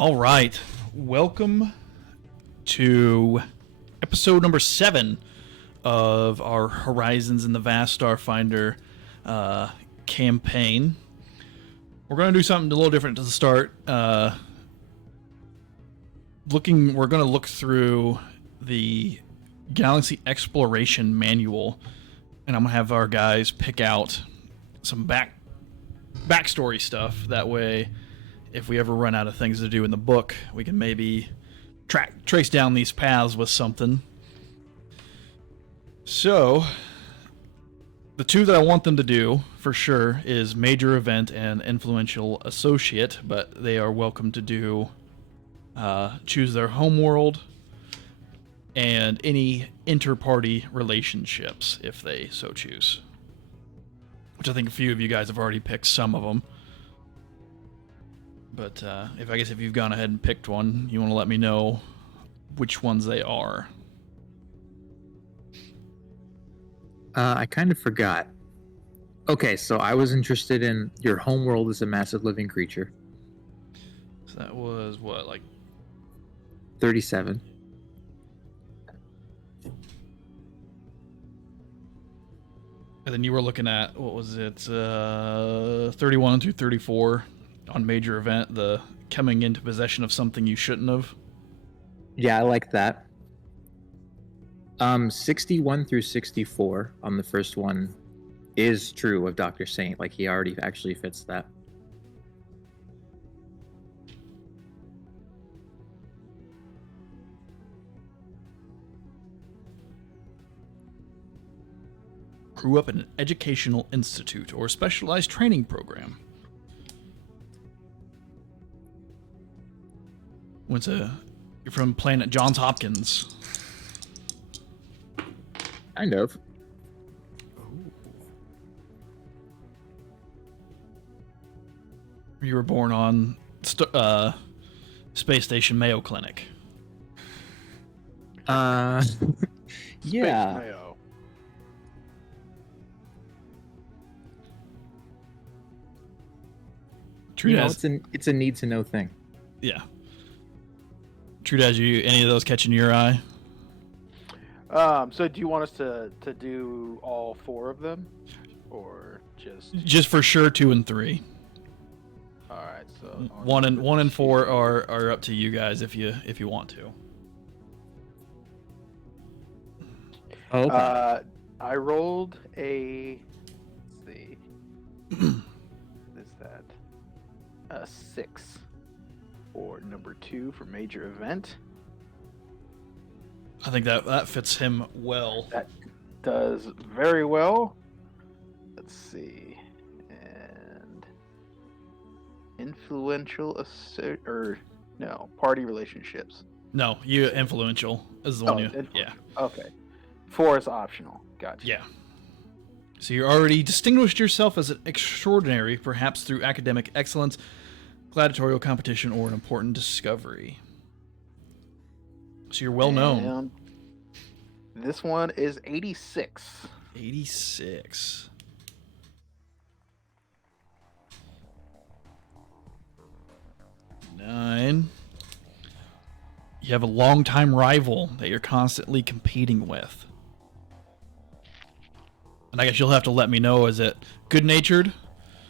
All right. Welcome to episode number 7 of our Horizons in the Vast Starfinder campaign. We're going to do something a little different to the start. We're going to look through the Galaxy Exploration Manual, and I'm going to have our guys pick out some backstory stuff. That way, if we ever run out of things to do in the book, we can maybe trace down these paths with something. So, the two that I want them to do, for sure, is Major Event and Influential Associate, but they are welcome to do choose their homeworld and any inter-party relationships if they so choose. Which I think a few of you guys have already picked some of them. But if you've gone ahead and picked one, you want to let me know which ones they are. I kind of forgot. Okay, so I was interested in your homeworld is a massive living creature. So that was what, like 37. And then you were looking at, what was it, 31 through 34 on Major Event, the coming into possession of something you shouldn't have. Yeah, I like that. 61 through 64 on the first one is true of Dr. Saint. Like, he already actually fits that. Grew up in an educational institute or specialized training program. You're from planet Johns Hopkins. Kind of. You were born on Space Station Mayo Clinic. Yeah. Mayo. True, you know, it's a need to know thing. Yeah. True, as you any of those catching your eye? So do you want us to do all 4 of them, or just for sure 2 and 3? All right. So 1 and 4 are up to you guys if you want to. Oh, okay. I rolled a. Let's see. What is that? A 6 for number 2 for Major Event. I think that fits him well. That does very well. Let's see. And party relationships. No, you influential is the one you. Yeah. Okay. 4 is optional. Gotcha. Yeah. So you already distinguished yourself as an extraordinary, perhaps through academic excellence, gladiatorial competition, or an important discovery. So you're well known. This one is 86. 86. Nine. You have a longtime rival that you're constantly competing with. And I guess you'll have to let me know, is it good-natured?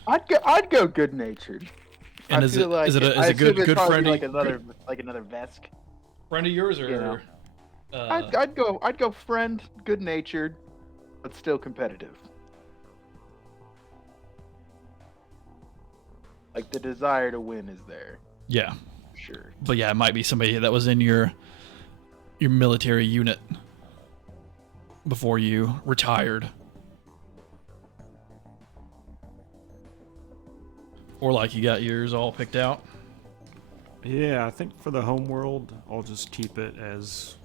I'd go good-natured. And is it a good friend? Like another Vesk. Friend of yours, or you know? I'd go friend, good-natured, but still competitive. Like, the desire to win is there. Yeah. Sure. But yeah, it might be somebody that was in your military unit before you retired. Or like you got yours all picked out. Yeah, I think for the homeworld, I'll just keep it as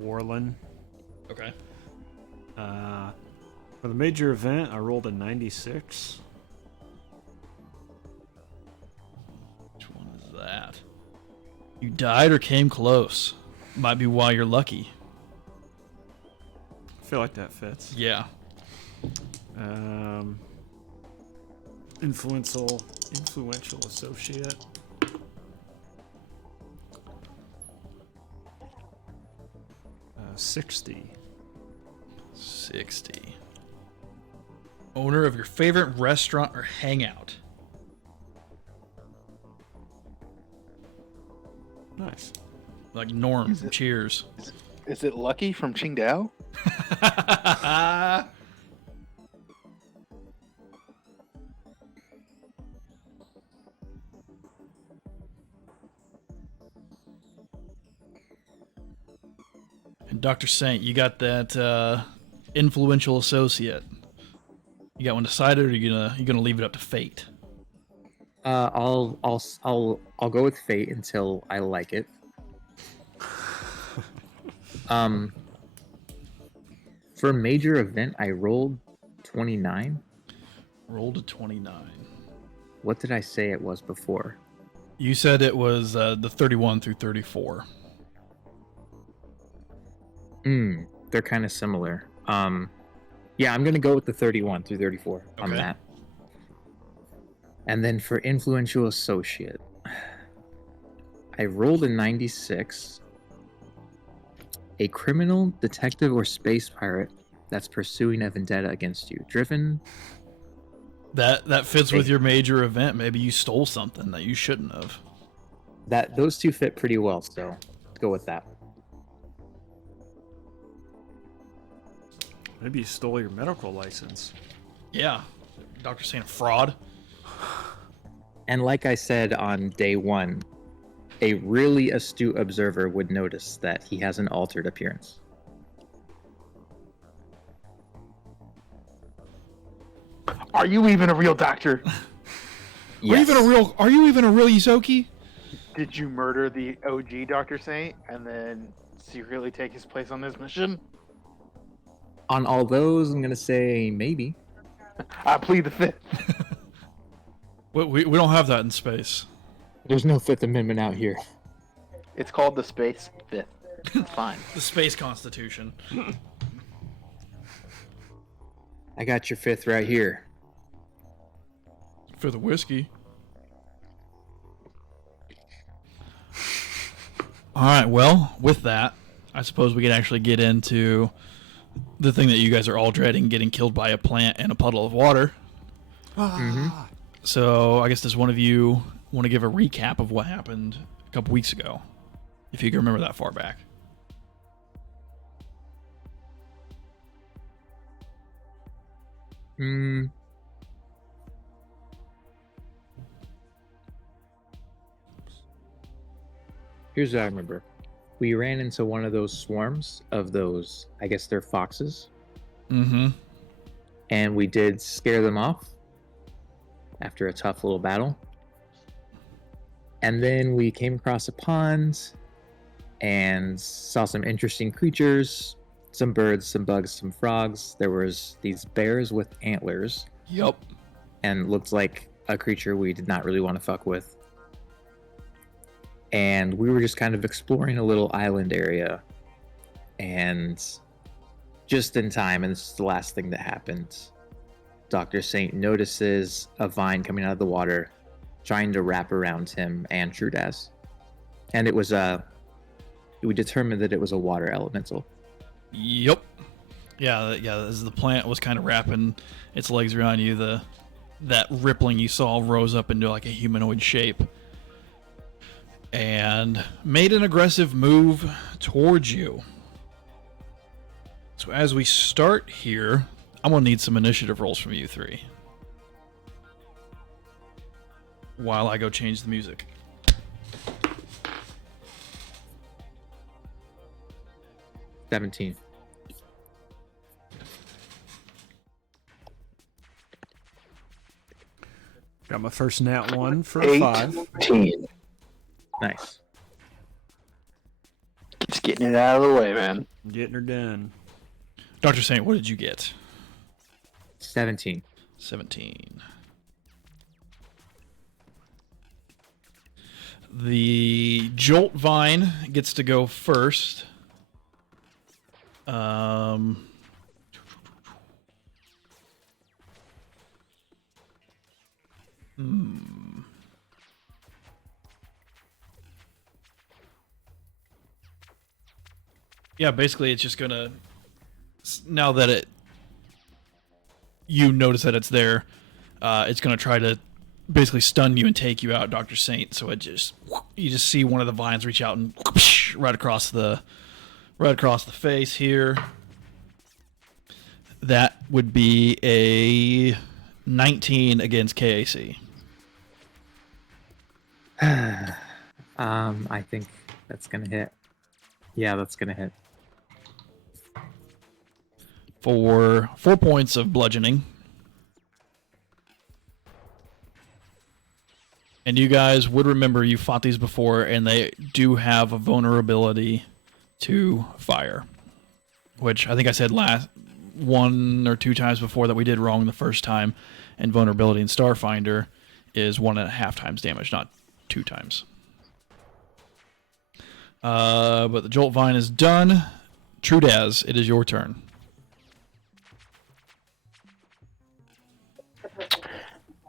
Warlin. Okay. For the major event, I rolled a 96. Which one is that? You died or came close. Might be why you're lucky. I feel like that fits. Yeah. Influential associate. 60. 60. Owner of your favorite restaurant or hangout. Nice. Like Norm from Cheers. Is it Lucky from Qingdao? And Dr. Saint, you got that influential associate. You got one decided, or you gonna leave it up to fate? I'll go with fate until I like it. For a major event, I rolled 29. Rolled a 29. What did I say it was before? You said it was the 31 through 34. They're kind of similar. Yeah, I'm gonna go with the 31 through 34 on Okay. that. And then for influential associate, I rolled a 96. A criminal, detective, or space pirate that's pursuing a vendetta against you. Driven. That fits with your major event. Maybe you stole something that you shouldn't have. Those two fit pretty well, so let's go with that. Maybe you stole your medical license. Yeah. Dr. Saint, a fraud. And like I said on day one, a really astute observer would notice that he has an altered appearance. Are you even a real doctor? Yes. Are you even a real Yuzoki? Did you murder the OG Dr. Saint and then secretly take his place on this mission? On all those, I'm gonna say maybe. I plead the fifth. We don't have that in space. There's no Fifth Amendment out here. It's called the Space Fifth. It's fine. The space constitution. I got your fifth right here. For the whiskey. All right, well, with that, I suppose we could actually get into the thing that you guys are all dreading, getting killed by a plant in a puddle of water. So I guess does one of you want to give a recap of what happened a couple weeks ago, if you can remember that far back? Here's what I remember. We ran into one of those swarms of those, I guess they're foxes. Mm-hmm. And we did scare them off after a tough little battle. And then we came across a pond and saw some interesting creatures, some birds, some bugs, some frogs. There was these bears with antlers Yep. and looked like a creature we did not really want to fuck with. And we were just kind of exploring a little island area. And just in time, and this is the last thing that happened, Dr. Saint notices a vine coming out of the water, trying to wrap around him and Trudaz. And it was we determined that it was a water elemental. Yep. Yeah, as the plant was kind of wrapping its legs around you, that rippling you saw rose up into like a humanoid shape and made an aggressive move towards you. So as we start here, I'm going to need some initiative rolls from you three while I go change the music. $17. Got my first nat 1 for a 5. 18. Nice. Just getting it out of the way, man. Getting her done. Dr. Saint, what did you get? 17. 17. The Jolt Vine gets to go first. Yeah, basically it's just gonna, now that you notice that it's there, it's gonna try to basically stun you and take you out, Dr. Saint. So you just see one of the vines reach out and right across the face here. That would be a 19 against KAC. I think that's gonna hit. Yeah, that's gonna hit. For 4 points of bludgeoning. And you guys would remember you fought these before, and they do have a vulnerability to fire. Which I think I said last 1 or 2 times before that we did wrong the first time. And vulnerability in Starfinder is 1.5 times damage, not 2 times. But the Jolt Vine is done. Trudaz, it is your turn.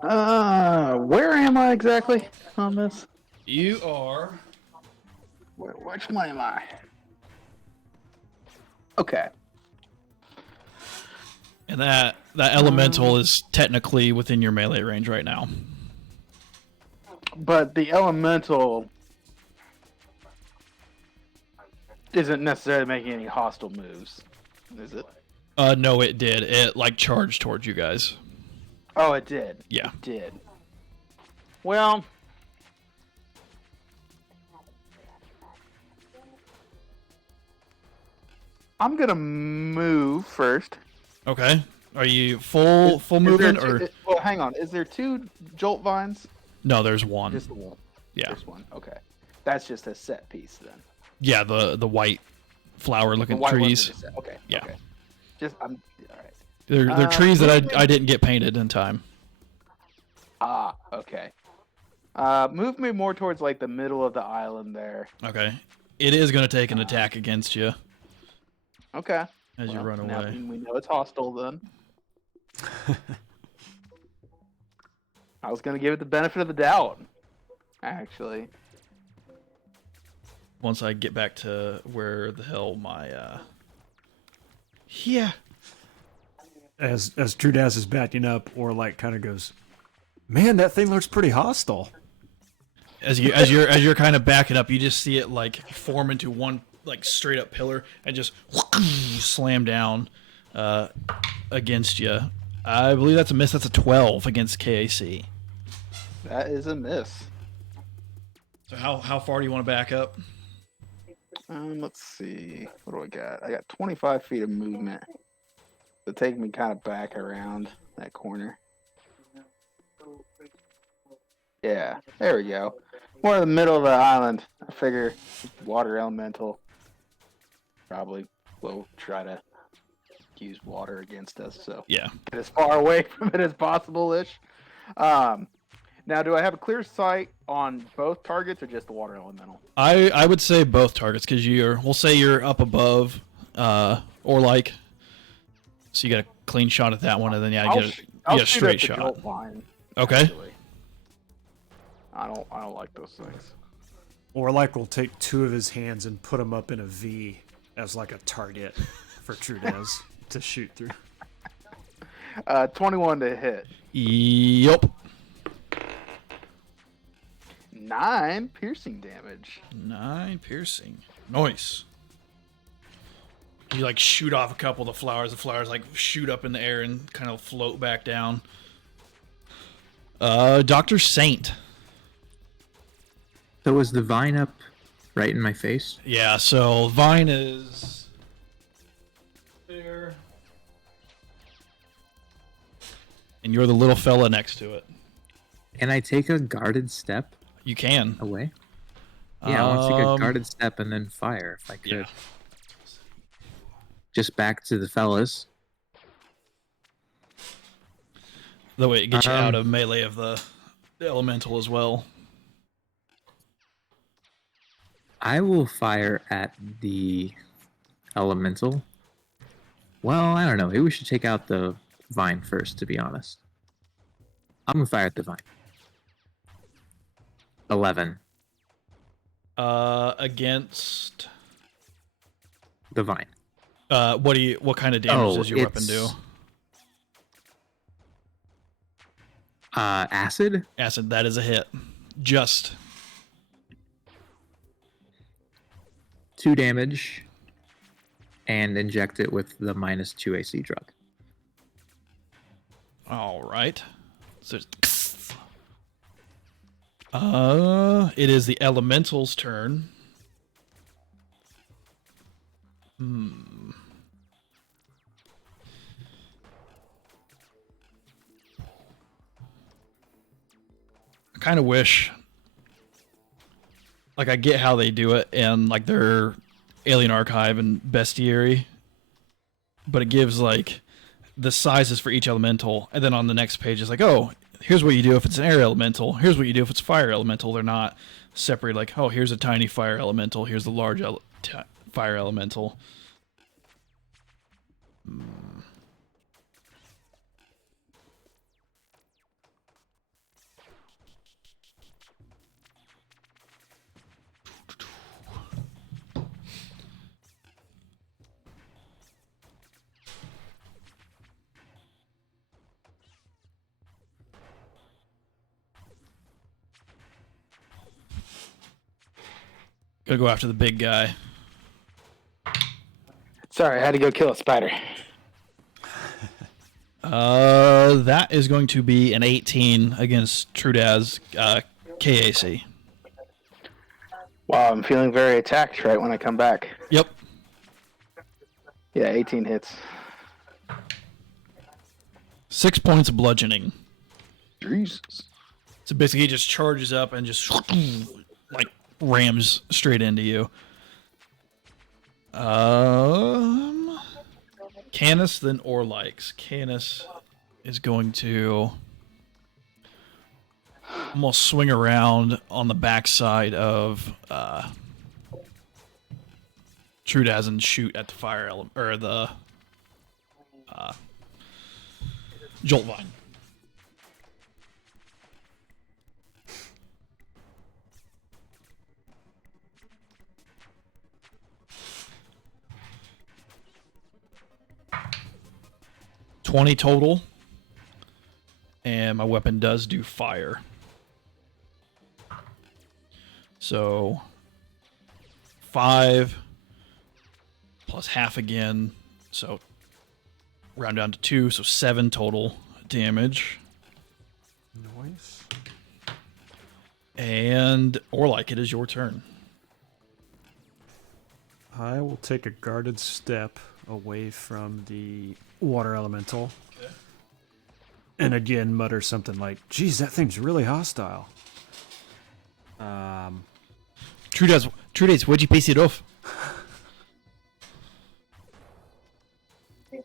Where am I exactly on this? You are... Which one am I? Okay. And that elemental is technically within your melee range right now. But the elemental isn't necessarily making any hostile moves, is it? No, it did. It, like, charged towards you guys. Oh, it did. Yeah. It did. Well, I'm gonna move first. Okay. Are you full movement or? Well, hang on. Is there 2 jolt vines? No, there's one. Just the one. Yeah. Just one. Okay. That's just a set piece then. Yeah, the white flower looking The white ones trees. are just set. Okay. Yeah. Okay. Just all right. They're trees that I didn't get painted in time. Ah, okay. Move me more towards like the middle of the island there. Okay. It is going to take an attack against you Okay. as you run Now away. we know it's hostile then. I was gonna give it the benefit of the doubt, actually. Once I get back to where the hell my yeah. As Trudaz is backing up, or like kind of goes, man, that thing looks pretty hostile. As you're kind of backing up, you just see it like form into one like straight up pillar and just slam down against you. I believe that's a miss. That's a 12 against KAC. That is a miss. So how far do you want to back up? Let's see. What do I got? I got 25 feet of movement. So take me kind of back around that corner. Yeah, there we go. More in the middle of the island. I figure water elemental probably will try to use water against us. So Yeah. get as far away from it as possible-ish. Now, do I have a clear sight on both targets or just the water elemental? I would say both targets because we'll say you're up above or like, so you got a clean shot at that one, and then you get a straight shot. Jolt vine, Okay. actually. I don't like those things. Or like we'll take 2 of his hands and put them up in a V as like a target for Trudaz to shoot through. 21 to hit. Yup. 9 piercing damage. 9 piercing. Nice. You like shoot off a couple of the flowers. The flowers like shoot up in the air and kind of float back down. Dr. Saint. So was the vine up right in my face? Yeah, so Vine is there. And you're the little fella next to it. Can I take a guarded step You can. away? Yeah, I want to take a guarded step and then fire if I could. Yeah. Just back to the fellas. That way it gets you out of melee of the elemental as well. I will fire at the elemental. Well, I don't know. Maybe we should take out the vine first, to be honest. I'm going to fire at the vine. 11. Against the vine. What kind of damage does your weapon do? Acid. Acid. That is a hit. Just 2 damage, and inject it with the -2 AC drug. all right. So it is the elemental's turn. I kind of wish, like, I get how they do it and like their Alien Archive and Bestiary, but it gives like the sizes for each elemental, and then on the next page it's like, oh, here's what you do if it's an air elemental, here's what you do if it's fire elemental. They're not separated like, oh, here's a tiny fire elemental, here's the large fire elemental. Gotta go after the big guy. Sorry, I had to go kill a spider. That is going to be an 18 against Trudaz KAC. Wow, I'm feeling very attacked right when I come back. Yep. Yeah, 18 hits. 6 points of bludgeoning. Jesus. So basically, he just charges up and just like rams straight into you. Canis, then Orlikes. Canis is going to almost swing around on the backside of Trudaz and shoot at the fire element or the Jolt Vine. $20 total, and my weapon does do fire. So 5 plus half again, so round down to 2, so 7 total damage. Nice. And Orlike, it is your turn. I will take a guarded step away from the water elemental. Okay. And again mutter something like, geez, that thing's really hostile. Trudaz, what'd you piece it off?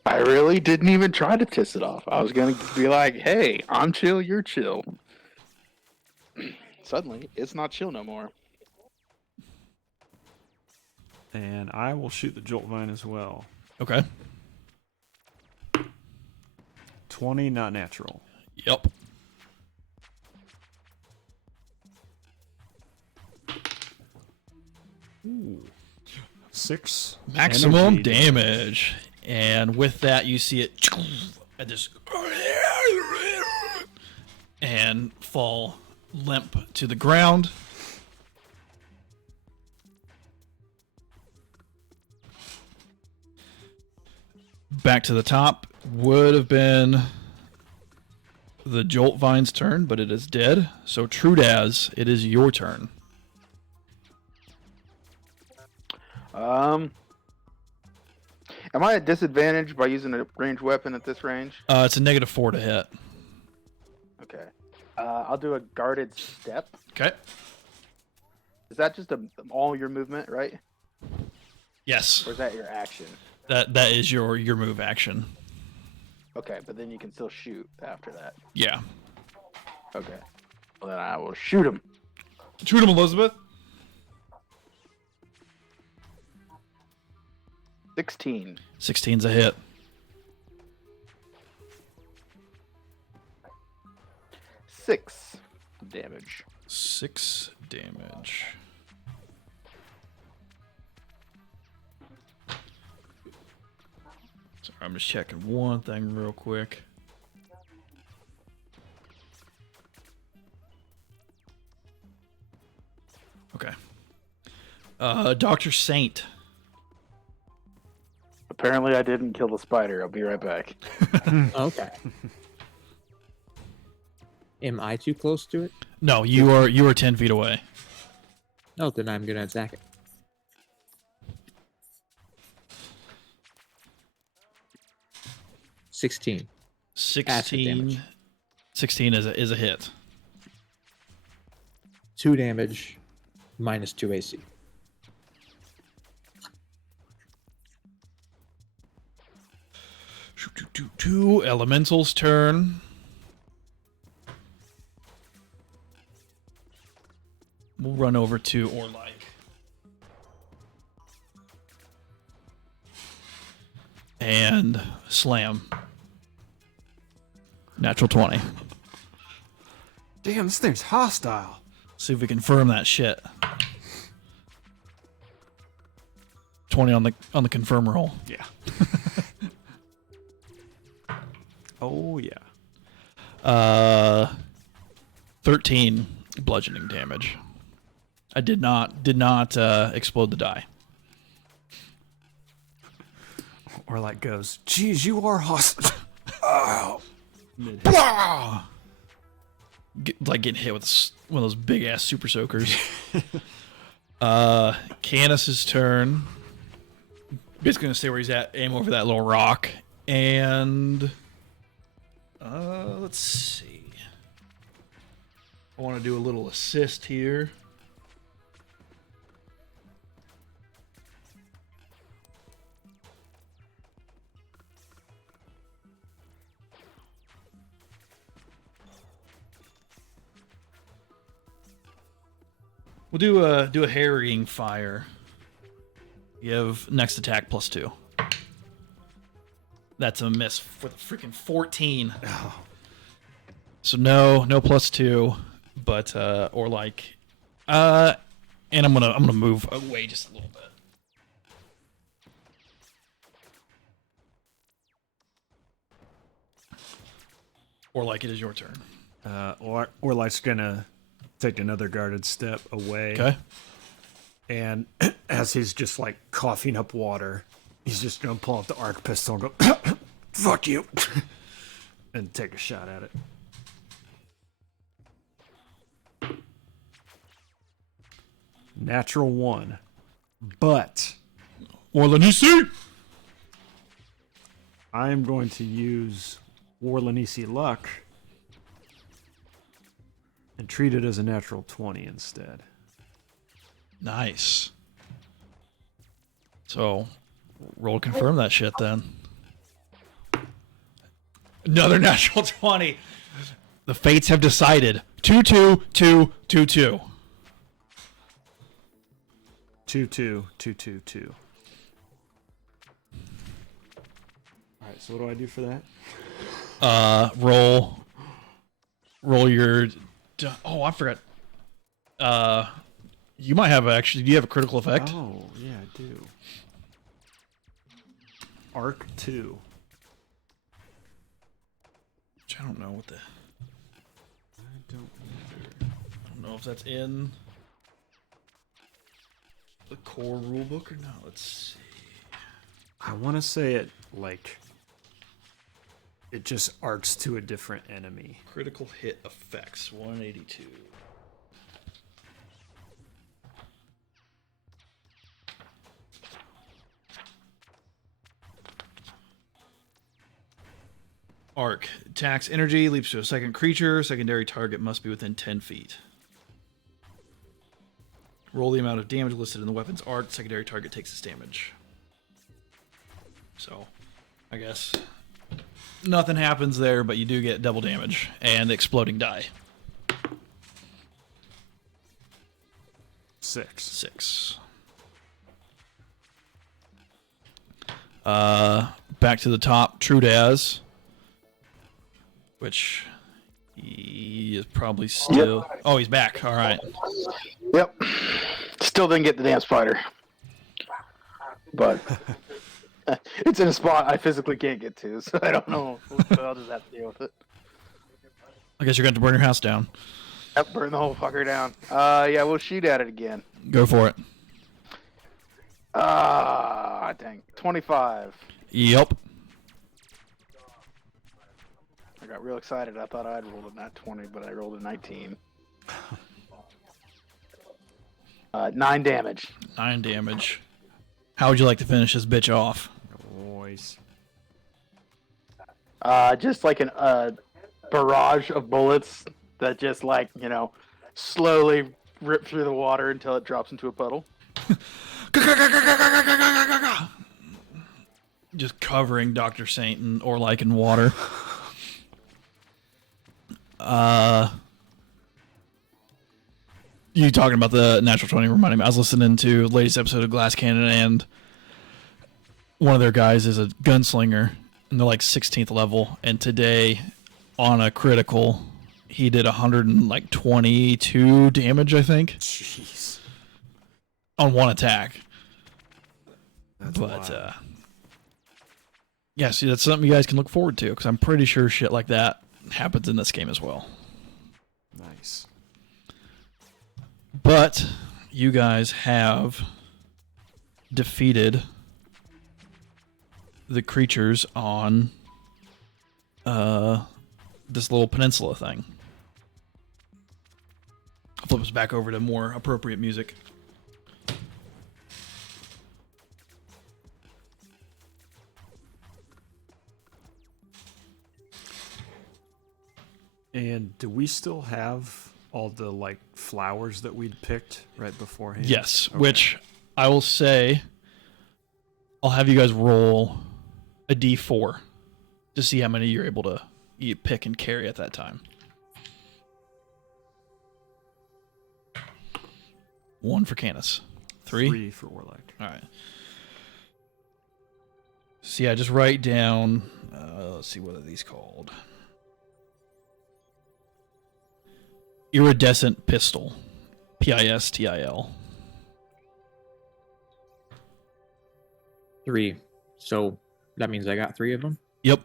I really didn't even try to piss it off. I was going to be like, hey, I'm chill, you're chill. Suddenly, it's not chill no more. And I will shoot the Jolt Vine as well. Okay. 20, not natural. Yep. Ooh. 6 Maximum energy damage. And with that, you see it and just and fall limp to the ground. Back to the top would have been the Jolt Vine's turn, but it is dead. So Trudaz, it is your turn. Am I at disadvantage by using a ranged weapon at this range? It's a -4 to hit. Okay. I'll do a guarded step. Okay. Is that just all your movement, right? Yes. Or is that your action? That is your move action. Okay, but then you can still shoot after that. Yeah. Okay. Well, then I will shoot him. Shoot him, Elizabeth. 16. 16's a hit. 6 damage. 6 damage. Sorry, I'm just checking one thing real quick. Okay. Dr. Saint. Apparently, I didn't kill the spider. I'll be right back. Okay. Am I too close to it? No, you are 10 feet away. No, then I'm gonna attack it. Acid 16. damage. 16 is a hit. 2 damage, minus 2 AC. Two elementals turn. We'll run over to Orlike. And slam. Natural 20. Damn, this thing's hostile. See if we confirm that shit. 20 on the confirm roll. Yeah. Oh yeah. 13 bludgeoning damage. I did not explode the die. Or like goes, geez, you are hostile. Oh. Like getting hit with one of those big ass super soakers. Canis's turn. Basically gonna stay where he's at, aim over that little rock, and let's see. I want to do a little assist here. We'll do a harrying fire. You have next attack +2. That's a miss for the freaking 14. Oh. So no +2, but or like, and I'm gonna move away just a little bit. Or like it is your turn. Or like's gonna take another guarded step away. Okay. And as he's just like coughing up water, he's just gonna pull out the arc pistol and go, "Fuck you," and take a shot at it. Natural 1, but Orlanisi! I am going to use Warlanisi luck and treat it as a natural 20 instead. Nice. So, roll confirm that shit then. Another natural 20. The fates have decided. 2-2, 2-2-2-2. 2-2-2-2-2. All right, so what do I do for that? Roll your. Oh, I forgot. You might have actually. Do you have a critical effect? Oh, yeah, I do. Arc 2. Which I don't know what the. I don't either. I don't know if that's in the core rulebook or not. Let's see. I want to say it like it just arcs to a different enemy. Critical hit effects 182. Arc. Attacks energy, leaps to a second creature. Secondary target must be within 10 feet. Roll the amount of damage listed in the weapon's arc. Secondary target takes this damage. So, I guess nothing happens there, but you do get double damage and exploding die. 6. 6. Back to the top, Trudaz. Which he is probably still. Yep. Oh, he's back. All right. Yep. Still didn't get the damn spider. But It's in a spot I physically can't get to, so I don't know. I'll just have to deal with it. I guess you're going to burn your house down. Yep, burn the whole fucker down. Yeah, we'll shoot at it again. Go for it. Dang. 25. Yep. I got real excited. I thought I'd rolled a nat 20, but I rolled a 19. 9 damage. 9 damage. How would you like to finish this bitch off? Nice. Just like a barrage of bullets that just slowly rip through the water until it drops into a puddle. Just covering Dr. Saint in Orlike in water. You talking about the natural 20 reminded me. I was listening to the latest episode of Glass Cannon, and one of their guys is a gunslinger, and they're like 16th level. And today, on a critical, he did 122 damage, I think. Jeez. On one attack. That's But, wild. yeah, see, that's something you guys can look forward to, because I'm pretty sure shit like that happens in this game as well. Nice. But you guys have defeated the creatures on this little peninsula thing. I'll flip us back over to more appropriate music. And do we still have all the flowers that we'd picked right beforehand? Yes, Okay. which I will say, I'll have you guys roll a d4 to see how many you're able to pick and carry at that time. 1 for Canis. 3? 3 for Orlike. All right. So yeah, just write down. Let's see, what are these called? Iridescent pistol, PISTIL. 3. So that means I got 3 of them. Yep.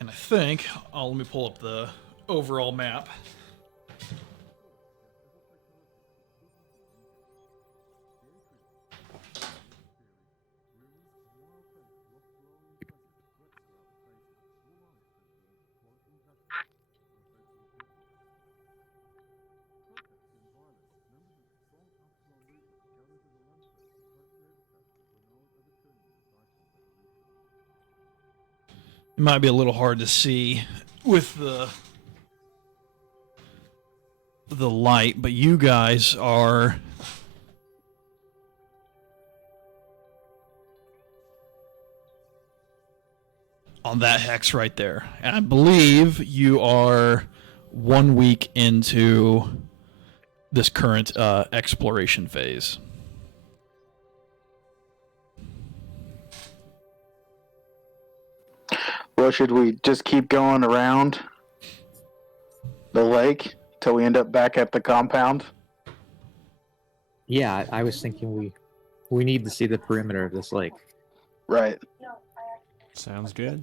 And I think, let me pull up the overall map. It might be a little hard to see with the light, but you guys are on that hex right there. And I believe you are 1 week into this current exploration phase. Well, should we just keep going around the lake till we end up back at the compound? Yeah, I was thinking we need to see the perimeter of this lake. Right. Sounds good.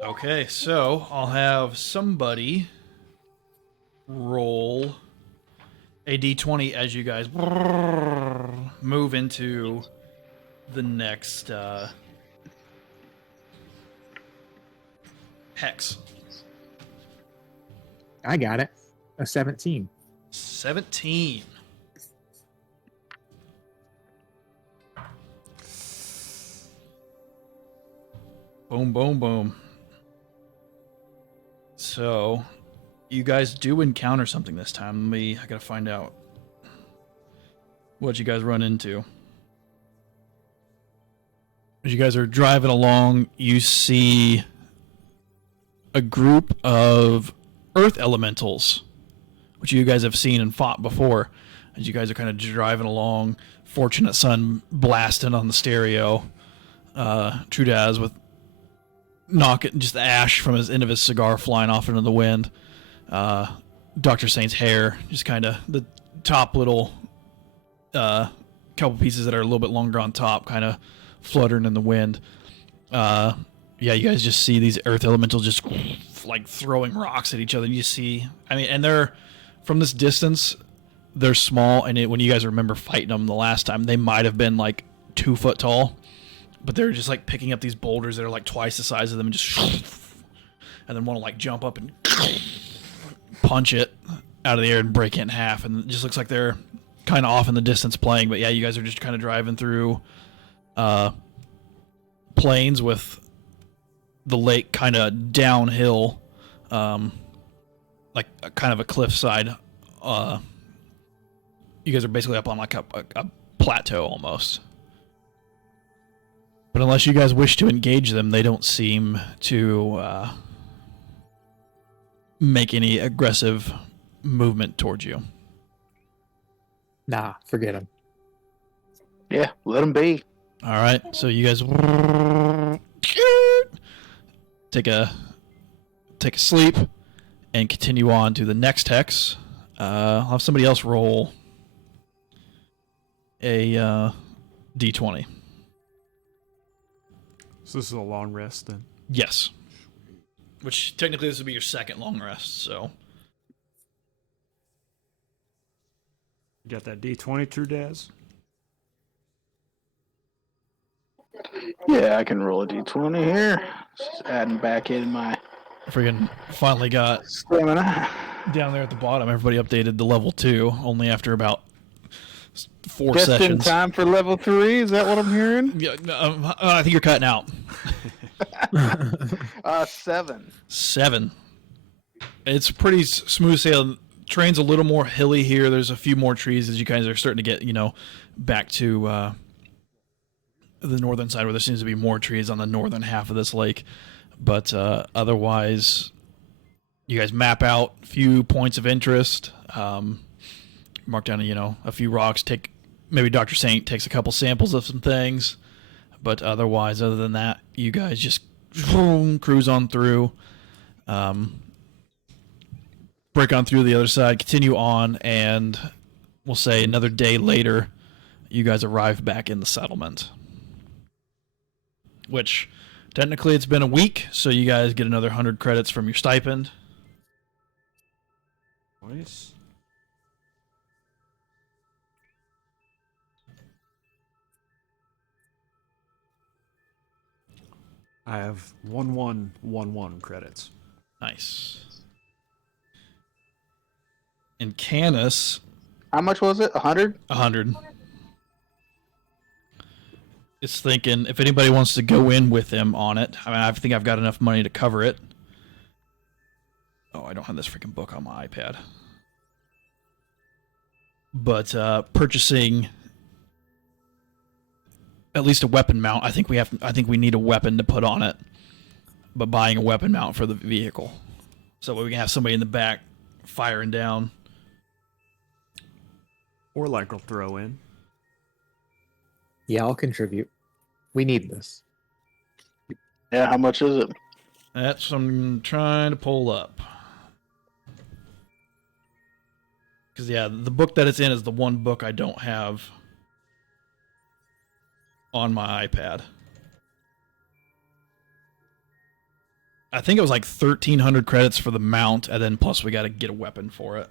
Okay, so I'll have somebody roll a d20 as you guys move into the next hex. I got it. A 17. 17. Boom, boom, boom. So, you guys do encounter something this time. I gotta find out what you guys run into. As you guys are driving along, you see a group of earth elementals, which you guys have seen and fought before. as you guys are kind of driving along. Fortunate Son blasting on the stereo. Trudaz with knocking just the ash from his end of his cigar flying off into the wind. Dr. Saint's hair, just kind of the top little couple pieces that are a little bit longer on top, kind of fluttering in the wind. Yeah, you guys just see these earth elementals just like throwing rocks at each other. And you see, I mean, and they're from this distance, they're small. And when you guys remember fighting them the last time, they might have been like 2 foot tall, but they're just like picking up these boulders that are like twice the size of them and just, and then want to like jump up and punch it out of the air and break it in half. And it just looks like they're kind of off in the distance playing. But yeah, you guys are just kind of driving through plains with the lake kind of downhill, like kind of a cliffside. You guys are basically up on like a plateau almost. But unless you guys wish to engage them, they don't seem to make any aggressive movement towards you. Nah, forget him. Yeah, let them be. All right, so you guys take a sleep and continue on to the next hex. I'll have somebody else roll a d20. So this is a long rest then? Yes. Which technically this would be your second long rest, so. You got that D20, Trudaz? Yeah, I can roll a d20 here. Just adding back in my Freaking finally got stamina. down there at the bottom. Everybody updated the level 2 only after about 4 Just in sessions. time for level 3. Is that what I'm hearing? Yeah, I think you're cutting out. 7. 7. It's pretty smooth sailing. Terrain's a little more hilly here. There's a few more trees as you guys are starting to get, back to the northern side where there seems to be more trees on the northern half of this lake. But otherwise, you guys map out a few points of interest, mark down, a few rocks, maybe Dr. Saint takes a couple samples of some things. But otherwise, other than that, you guys just cruise on through, break on through the other side, continue on, and we'll say another day later, you guys arrive back in the settlement. Which, technically, it's been a week, so you guys get another 100 credits from your stipend. Nice. I have 1111 credits. Nice. And Canis, How much was it? 100? 100. Is thinking if anybody wants to go in with him on it. I mean, I think I've got enough money to cover it. Oh, I don't have this freaking book on my iPad. But purchasing at least a weapon mount. I think we need a weapon to put on it. But buying a weapon mount for the vehicle, so we can have somebody in the back firing down. Or like will throw in. Yeah, I'll contribute. We need this. Yeah, how much is it? That's what I'm trying to pull up. Because, yeah, the book that it's in is the one book I don't have on my iPad. I think it was like 1,300 credits for the mount, and then plus we got to get a weapon for it.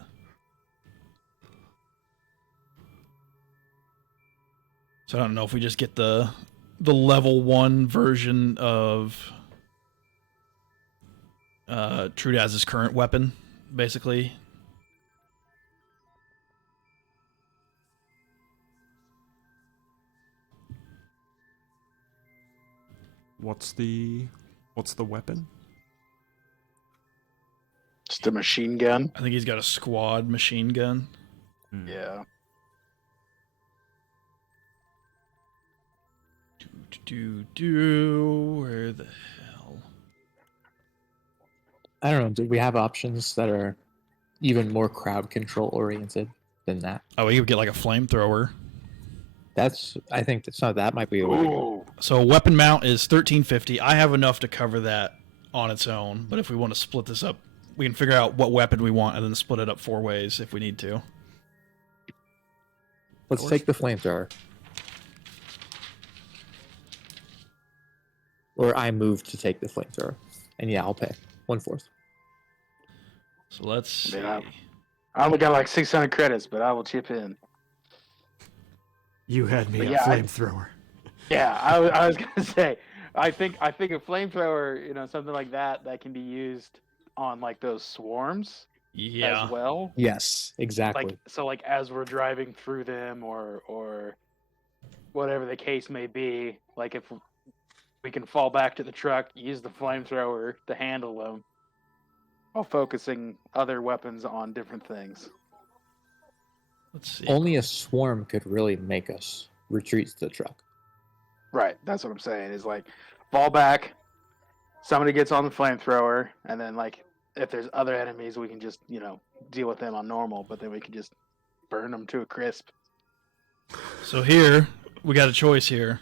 So I don't know if we just get the level 1 version of Trudaz's current weapon, basically. What's the weapon? Just a machine gun? I think he's got a squad machine gun. Yeah. Where the hell? I don't know. Do we have options that are even more crowd control oriented? than that. Oh, we could get like a flamethrower. I think that might be a way to go. Ooh. So weapon mount is $13.50. I have enough to cover that on its own, but if we want to split this up, we can figure out what weapon we want and then split it up 4 ways if we need to. Let's take the flamethrower. Or I move to take the flamethrower. And yeah, I'll pay 1/4. So let's see. I only got like 600 credits, but I will chip in. You had me But a yeah, flamethrower. Yeah, I was gonna say, I think a flamethrower, something like that can be used on like those swarms Yeah. as well. Yes, exactly. Like as we're driving through them or whatever the case may be, like if we can fall back to the truck, use the flamethrower to handle them, while focusing other weapons on different things. Let's see. Only a swarm could really make us retreat to the truck. Right, that's what I'm saying. Is like fall back, somebody gets on the flamethrower, and then like if there's other enemies, we can just deal with them on normal, but then we can just burn them to a crisp. So here we got a choice here.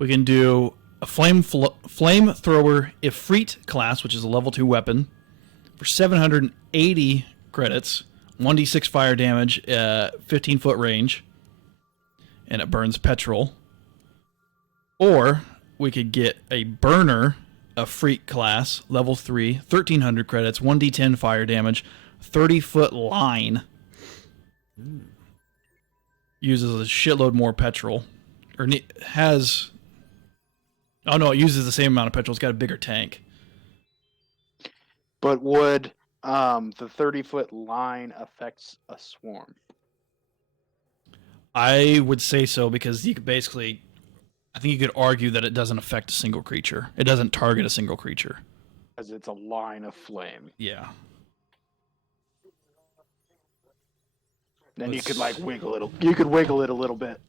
We can do a flamethrower Ifrit class, which is a level 2 weapon, for 780 credits, 1d6 fire damage, 15-foot range, and it burns petrol. Or we could get a burner, a Ifrit class, level 3, 1300 credits, 1d10 fire damage, 30-foot line. Uses a shitload more petrol. Has... Oh no, it uses the same amount of petrol. It's got a bigger tank. But would the 30-foot line affect a swarm? I would say so because you could basically... I think you could argue that it doesn't affect a single creature. It doesn't target a single creature. Because it's a line of flame. Yeah. Then you could like wiggle it. You could wiggle it a little bit.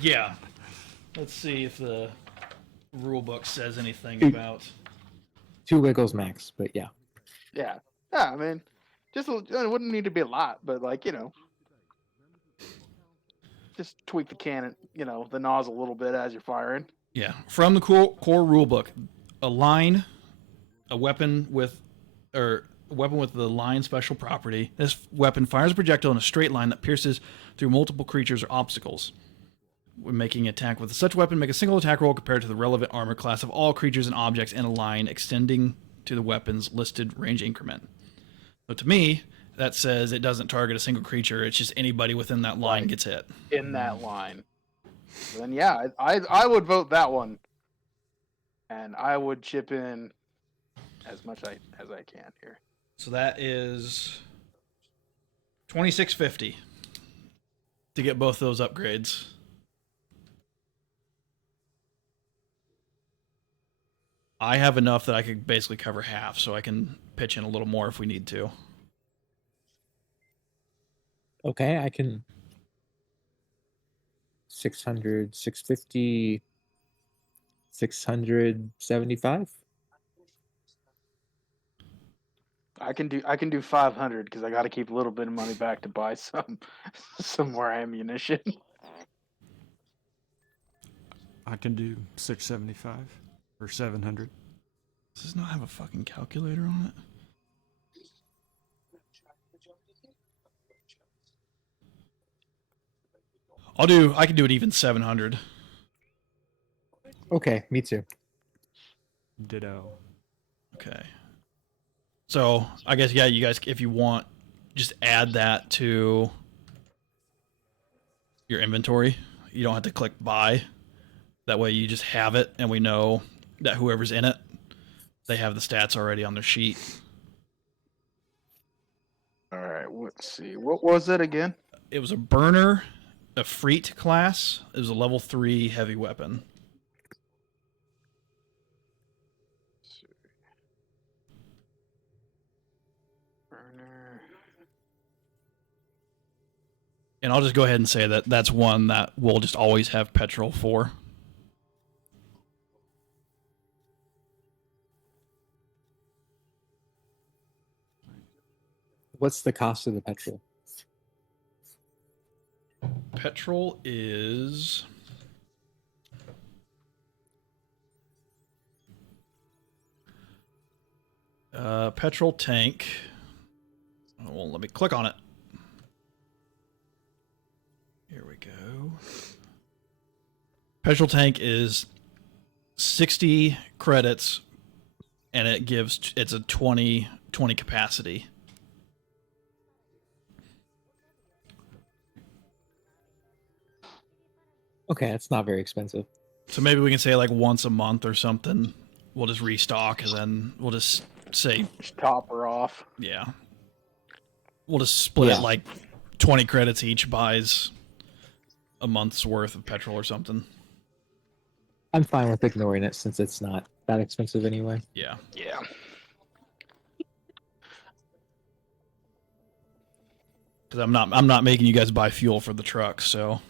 Yeah. Let's see if the rule book says anything about... 2 wiggles max, but yeah. Yeah. Yeah, I mean, it wouldn't need to be a lot, but like, just tweak the cannon, the nozzle a little bit as you're firing. Yeah. From the core rulebook, a weapon with the line special property. This weapon fires a projectile in a straight line that pierces through multiple creatures or obstacles. When making an attack with such weapon, make a single attack roll compared to the relevant armor class of all creatures and objects in a line extending to the weapon's listed range increment. So to me, that says it doesn't target a single creature. It's just anybody within that line gets hit. In that line. Then yeah, I would vote that one. And I would chip in as much as I can here. So that is $26.50 to get both those upgrades. I have enough that I could basically cover half, so I can pitch in a little more if we need to. Okay, I can 600, 650, 675. I can do 500 because I got to keep a little bit of money back to buy some more ammunition. I can do 675 or 700. Does this not have a fucking calculator on it? I can do it even 700. Okay, me too. Ditto. Okay. So, I guess, yeah, you guys, if you want, just add that to your inventory. You don't have to click buy. That way you just have it, and we know that whoever's in it, they have the stats already on their sheet. All right, let's see. What was it again? It was a burner, a Ifrit class. It was a level 3 heavy weapon. Burner. And I'll just go ahead and say that that's one that we'll just always have petrol for. What's the cost of the petrol? Petrol is petrol tank. Oh, well, let me click on it. Here we go. Petrol tank is 60 credits, and it's a 20 capacity. Okay, that's not very expensive. So maybe we can say like once a month or something. We'll just restock, and then we'll just say, Just top her off. yeah. We'll just split it like 20 credits each buys a month's worth of petrol or something. I'm fine with ignoring it since it's not that expensive anyway. Yeah. Yeah. Because I'm not making you guys buy fuel for the truck, so.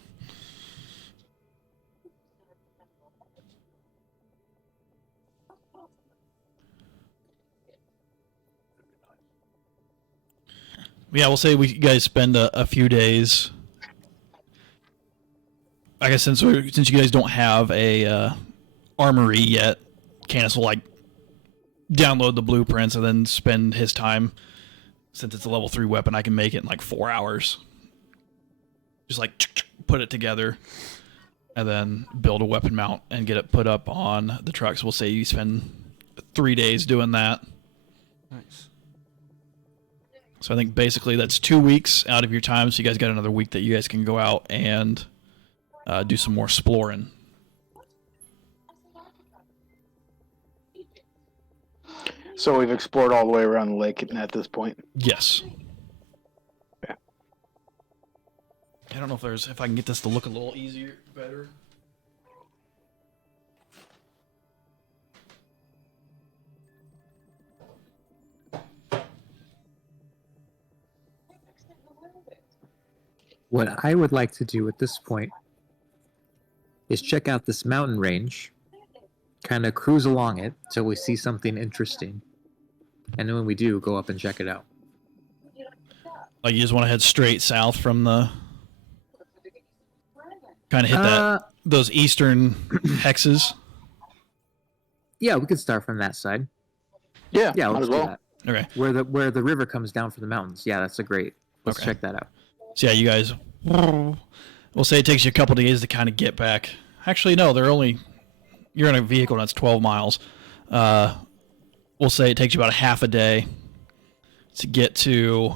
Yeah, we'll say you guys spend a few days. I guess since you guys don't have a armory yet, Canis will like download the blueprints and then spend his time. Since it's a level 3 weapon, I can make it in like 4 hours. Just like put it together and then build a weapon mount and get it put up on the trucks. We'll say you spend 3 days doing that. Nice. So I think basically that's 2 weeks out of your time. So you guys got another week that you guys can go out and do some more exploring. So we've explored all the way around the lake at this point. Yes. Yeah. I don't know if I can get this to look a little easier, better. What I would like to do at this point is check out this mountain range, kind of cruise along it till we see something interesting. And then when we do, go up and check it out. Like you just want to head straight south from the... Kind of hit those eastern hexes. Yeah, we could start from that side. Yeah, Yeah, might let's as do well. that. Okay. Where the river comes down from the mountains. Yeah, that's a great. Let's Okay. check that out. So yeah, you guys... We'll say it takes you a couple days to kind of get back. Actually, no, you're in a vehicle that's 12 miles. We'll say it takes you about a half a day to get to...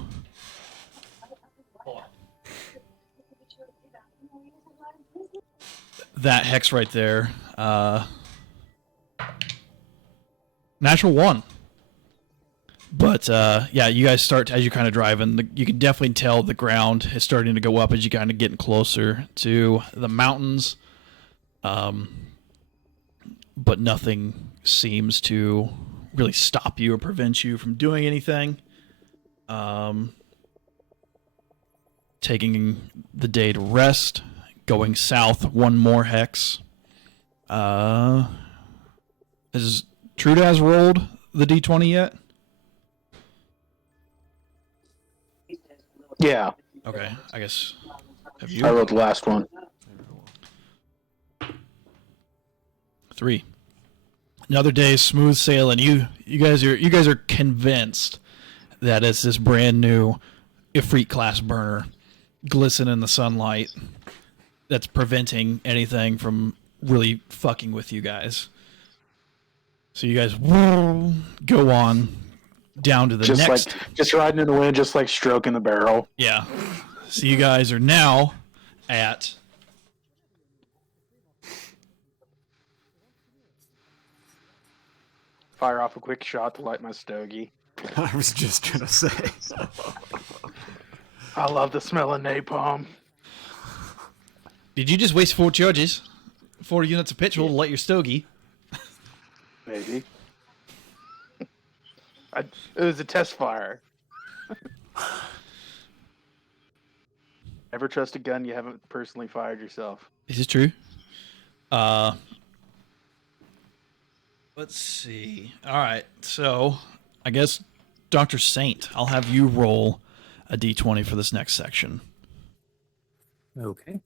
that hex right there. Natural 1. But yeah, you guys start as you kind of drive, and you can definitely tell the ground is starting to go up as you kind of getting closer to the mountains. But nothing seems to really stop you or prevent you from doing anything. Taking the day to rest, going south one more hex. Has Trudaz rolled the D20 yet? Yeah, Okay, I guess. Have you? I wrote the last one. 3. Another day, smooth sailing. You guys are convinced that it's this brand new Ifrit class burner, glisten in the sunlight, that's preventing anything from really fucking with you guys. So you guys go on down to the next. Just riding in the wind, just like stroking the barrel. Yeah. So you guys are now at Fire off a quick shot to light my stogie. I was just gonna say. I love the smell of napalm. Did you just waste 4 charges? 4 units of petrol to light your stogie? Maybe. It was a test fire. Ever trust a gun you haven't personally fired yourself? Is it true? Let's see. All right, so I guess Dr. Saint, I'll have you roll a d20 for this next section. Okay.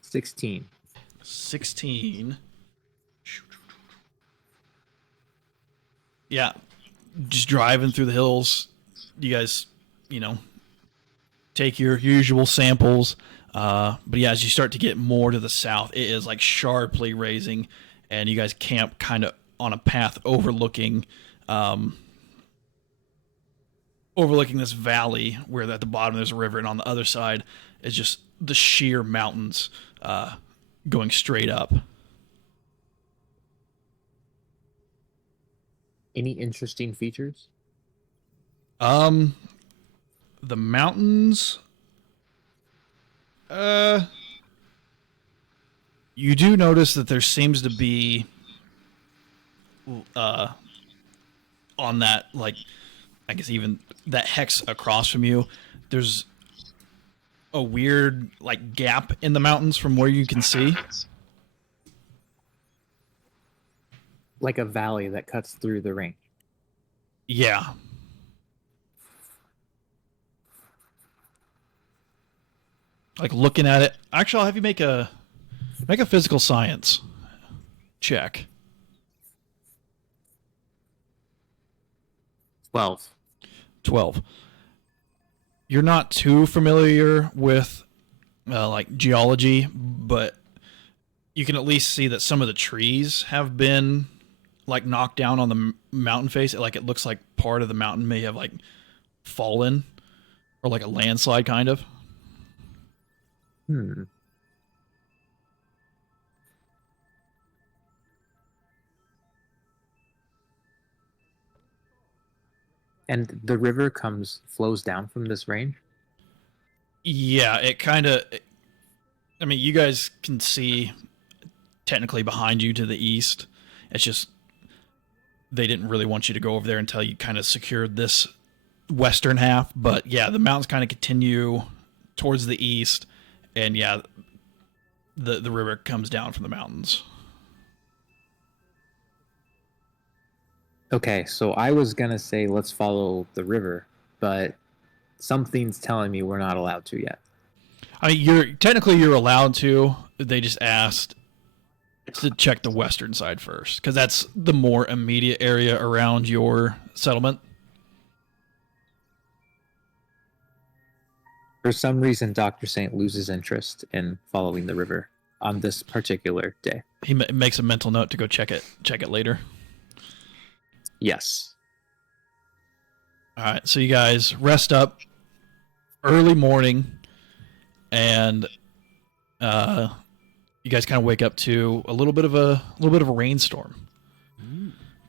16. 16. Yeah, just driving through the hills. You guys, take your usual samples. But yeah, as you start to get more to the south, it is like sharply raising, and you guys camp kind of on a path overlooking this valley where at the bottom there's a river, and on the other side is just the sheer mountains going straight up. Any interesting features? The mountains. You do notice that there seems to be on that, like, I guess even that hex across from you, there's a weird like gap in the mountains from where you can see. Like a valley that cuts through the range. Yeah. Like looking at it. Actually, I'll have you make a physical science check. 12. 12. You're not too familiar with like geology, but you can at least see that some of the trees have been like knocked down on the mountain face. Like it looks like part of the mountain may have like fallen, or like a landslide kind of. And the river flows down from this range? Yeah, it kind of... I mean, you guys can see technically behind you to the east. It's just they didn't really want you to go over there until you kind of secured this western half. But yeah, the mountains kind of continue towards the east. And yeah, the river comes down from the mountains. Okay, so I was going to say let's follow the river, but something's telling me we're not allowed to yet. I mean, you're allowed to. They just asked to check the western side first, because that's the more immediate area around your settlement. For some reason, Dr. Saint loses interest in following the river on this particular day. He makes a mental note to go check it later. Yes. All right, so you guys rest up early morning, and you guys kind of wake up to a little bit of a rainstorm.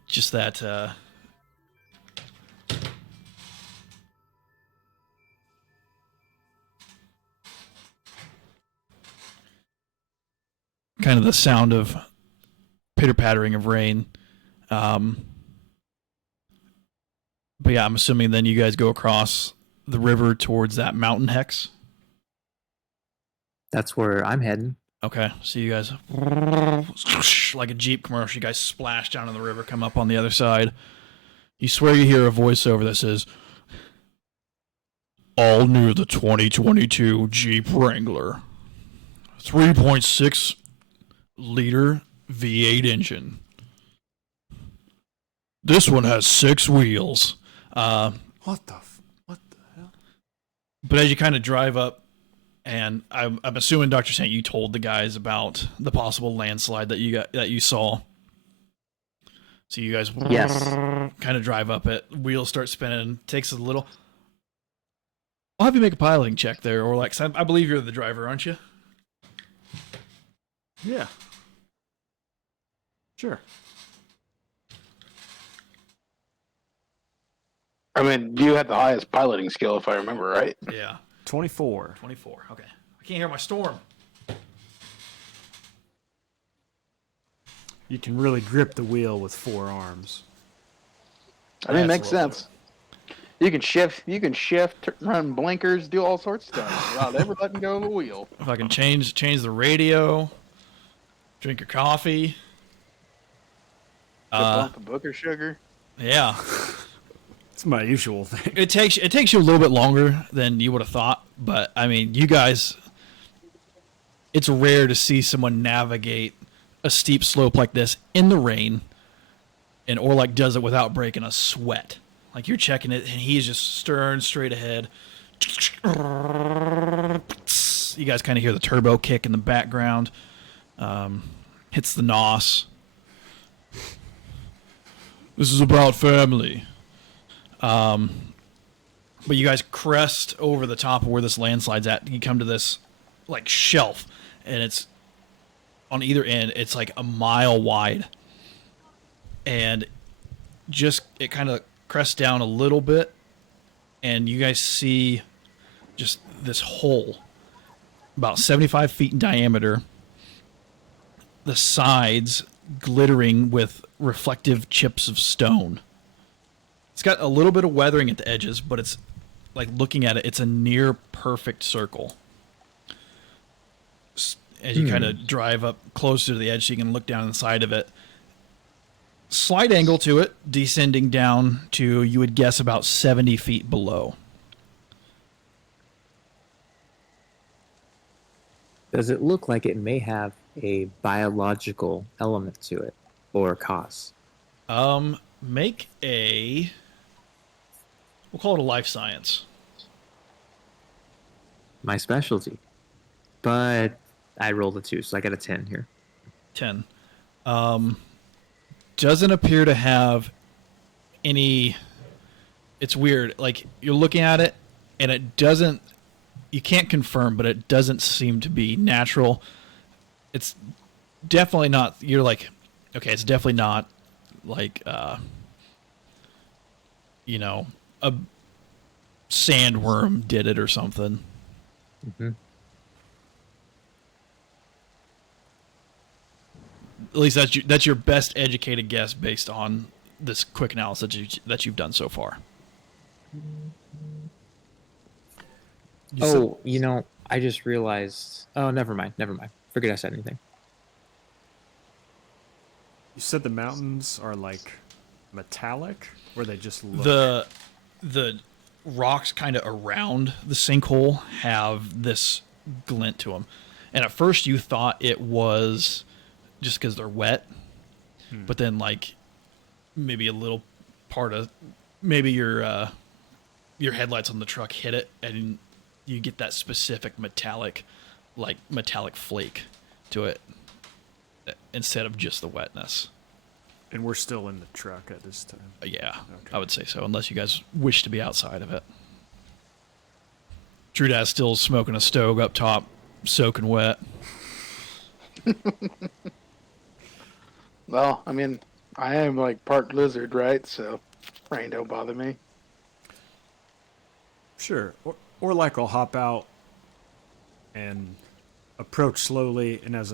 Just that kind of the sound of pitter-pattering of rain. But yeah, I'm assuming then you guys go across the river towards that mountain hex. That's where I'm heading. Okay, so you guys, like a Jeep commercial, you guys splash down in the river, come up on the other side. You swear you hear a voiceover that says, "All new the 2022 Jeep Wrangler. 3.6 liter V8 engine. This one has 6 wheels." What the hell? But as you kind of drive up, and I'm assuming, Dr. Saint, you told the guys about the possible landslide that you saw. So you guys kind of drive up it. Wheels start spinning. Takes a little. I'll have you make a piloting check there, or like, I believe you're the driver, aren't you? Yeah. Sure. I mean, you had the highest piloting skill, if I remember right. Yeah. 24. 24. Okay. I can't hear my storm. You can really grip the wheel with 4 arms. I mean, That's makes a little sense. You can shift, run blinkers, do all sorts of stuff without ever letting go of the wheel. If I can change the radio, drink your coffee. The bump of booger sugar. Yeah. It's my usual thing. It takes you a little bit longer than you would have thought, but I mean, you guys, it's rare to see someone navigate a steep slope like this in the rain, and Orlek does it without breaking a sweat. Like, you're checking it, and he's just staring straight ahead. You guys kind of hear the turbo kick in the background. Hits the nos. This is about family. But you guys crest over the top of where this landslide's at. You come to this, like, shelf, and it's on either end. It's like a mile wide, and just it kind of crests down a little bit, and you guys see just this hole, about 75 feet in diameter. The sides glittering with reflective chips of stone. It's got a little bit of weathering at the edges, but it's like, looking at it, it's a near perfect circle. As you kind of drive up closer to the edge, so you can look down the side of it. Slight angle to it, descending down to, you would guess, about 70 feet below. Does it look like it may have a biological element to it, or cause? Make a... We'll call it a life science. My specialty. But I rolled a 2, so I got a 10 here. 10. Doesn't appear to have any... It's weird. Like, you're looking at it, and it doesn't... You can't confirm, but it doesn't seem to be natural. It's definitely not... You're like, okay, it's definitely not, like, you know, a sandworm did it or something. Mm-hmm. At least that's your best educated guess based on this quick analysis that you've done so far. You know, I just realized... Oh, never mind. Forget I said anything. You said the mountains are like metallic, or they just look... The rocks kind of around the sinkhole have this glint to them. And at first you thought it was just because they're wet. But then, like, maybe a little part of... Maybe your headlights on the truck hit it, and you get that specific metallic flake to it instead of just the wetness. And we're still in the truck at this time. Yeah, Okay. I would say so, unless you guys wish to be outside of it. True Dad's still smoking a stove up top, soaking wet. Well, I mean, I am like part lizard, right? So rain don't bother me. Sure. Or like I'll hop out and approach slowly, and as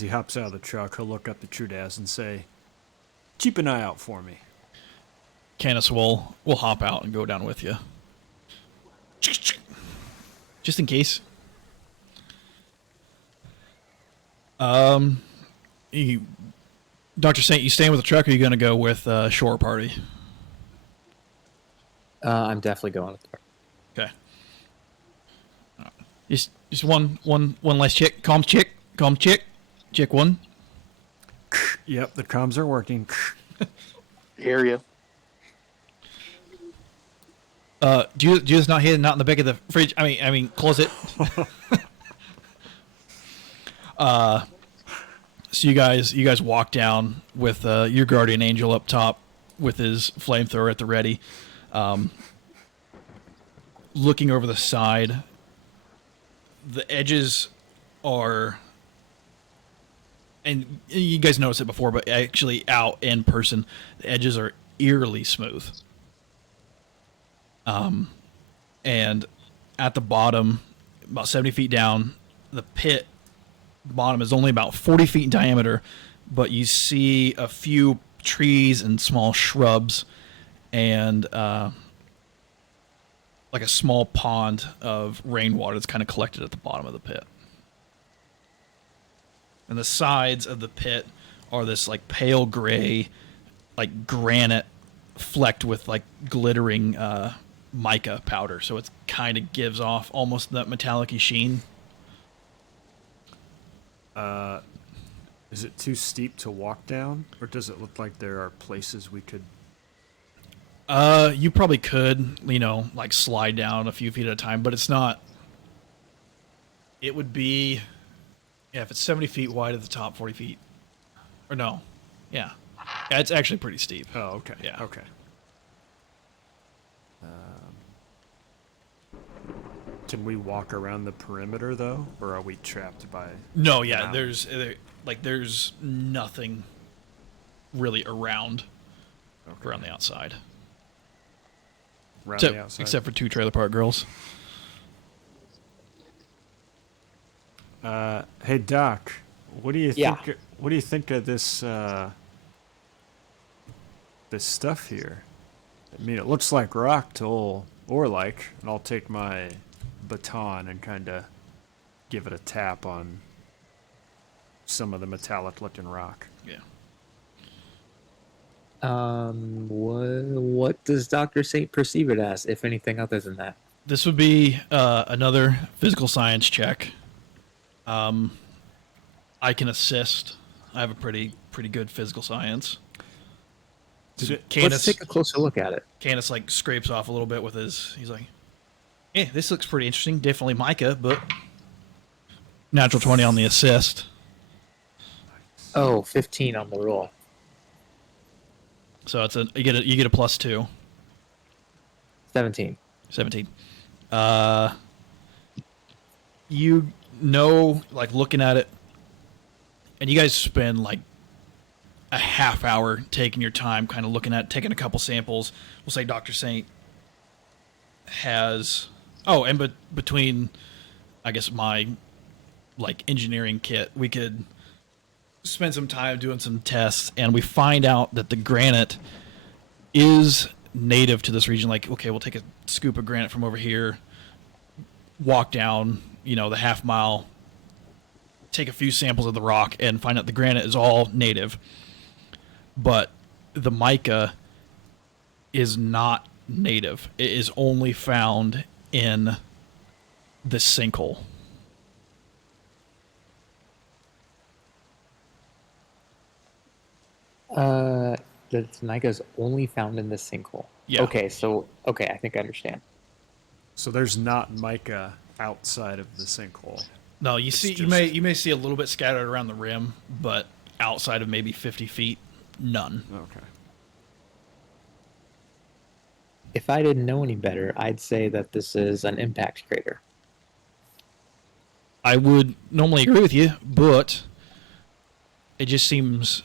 he hops out of the truck, he'll look up at Trudaz and say, "Keep an eye out for me." Canis will hop out and go down with you. Just in case. Dr. Saint, you staying with the truck, or are you going to go with Shore Party? I'm definitely going with the... Okay. Just one last check. Calm check. Check one. Yep, the comms are working. Hear you. Do you just not hit not in the back of the fridge? I mean, close it. So you guys walk down with your guardian angel up top with his flamethrower at the ready, looking over the side. The edges are, and you guys noticed it before, but actually out in person, the edges are eerily smooth. And at the bottom, about 70 feet down, the pit bottom is only about 40 feet in diameter, but you see a few trees and small shrubs and like a small pond of rainwater that's kind of collected at the bottom of the pit. And the sides of the pit are this like pale gray like granite flecked with like glittering mica powder, so it kind of gives off almost that metallic-y sheen. Is it too steep to walk down, or does it look like there are places we could? You probably could, like slide down a few feet at a time, but it's not. It would be, yeah, if it's 70 feet wide at the top, 40 feet, or no, yeah, it's actually pretty steep. Oh, okay. Yeah. Okay. Can we walk around the perimeter though, or are we trapped by? No, yeah, Wow. there's nothing really around Okay. the outside. Around Except, the outside. except for 2 trailer park girls. Hey Doc, what do you Yeah. think? What do you think of this? This stuff here. I mean, it looks like rock to or like, and I'll take my baton and kind of give it a tap on some of the metallic-looking rock. Yeah. What does Dr. Saint perceive it as, if anything other than that? This would be another physical science check. I can assist. I have a pretty good physical science. Did it, Canis, Let's take a closer look at it. Canis like scrapes off a little bit with his. He's like, "Yeah, this looks pretty interesting. Definitely mica, but natural 20 on the assist. Oh, 15 on the roll. So it's you get a +2, 17. 17. You know, like looking at it, and you guys spend like a half hour taking your time, kind of looking at, taking a couple samples. We'll say Dr. Saint has, between, I guess, my like engineering kit, we could spend some time doing some tests, and we find out that the granite is native to this region. Like, okay, we'll take a scoop of granite from over here, walk down, the half mile, take a few samples of the rock, and find out the granite is all native. But the mica is not native. It is only found in this sinkhole. The mica's only found in this sinkhole. Yeah. Okay, I think I understand. so there's not mica outside of the sinkhole. No, you It's see, just- you may see a little bit scattered around the rim, but outside of maybe 50 feet, none. Okay. If I didn't know any better, I'd say that this is an impact crater. I would normally agree with you, but it just seems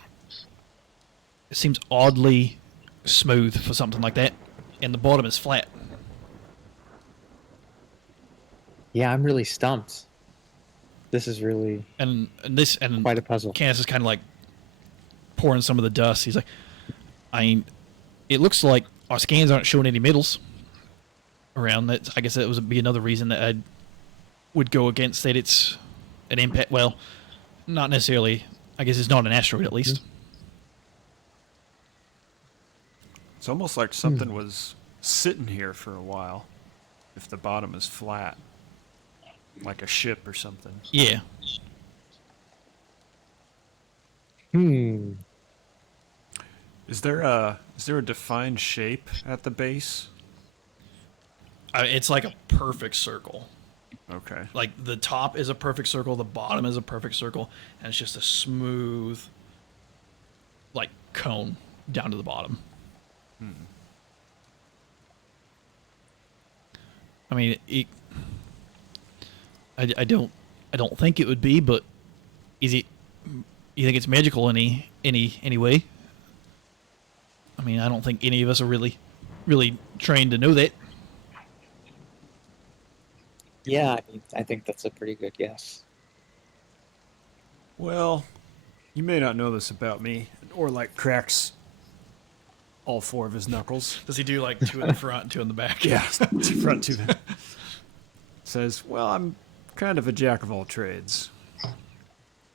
oddly smooth for something like that, and the bottom is flat. Yeah, I'm really stumped. This is really And quite a puzzle. Canis is kind of like pouring some of the dust. He's like, it looks like our scans aren't showing any middles around that. I guess that would be another reason that I would go against that. It's an impact. Well, not necessarily. I guess it's not an asteroid, at least. It's almost like something was sitting here for a while. If the bottom is flat, like a ship or something. Yeah. Is there a defined shape at the base? It's like a perfect circle. Okay. Like the top is a perfect circle, the bottom is a perfect circle, and it's just a smooth, like cone down to the bottom. I mean, I don't think it would be, but is it? You think it's magical any way? I mean, I don't think any of us are really trained to know that. Yeah, I think that's a pretty good guess. Well, you may not know this about me, or like cracks all 4 of his knuckles. Does he do like 2 in the front and 2 in the back? Yeah, two front, 2 back. Says, well, I'm kind of a jack of all trades.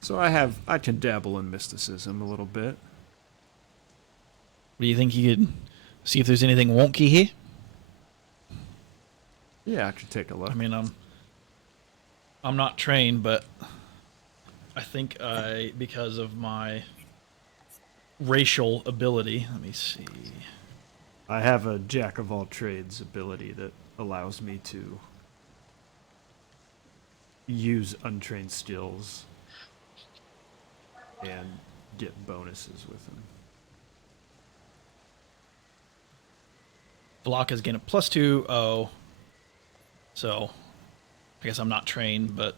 So I can dabble in mysticism a little bit. Do you think you could see if there's anything wonky here? Yeah, I could take a look. I mean, I'm not trained, but I think because of my racial ability. Let me see. I have a jack of all trades ability that allows me to use untrained skills and get bonuses with them. Block is getting a +2. Oh, so I guess I'm not trained, but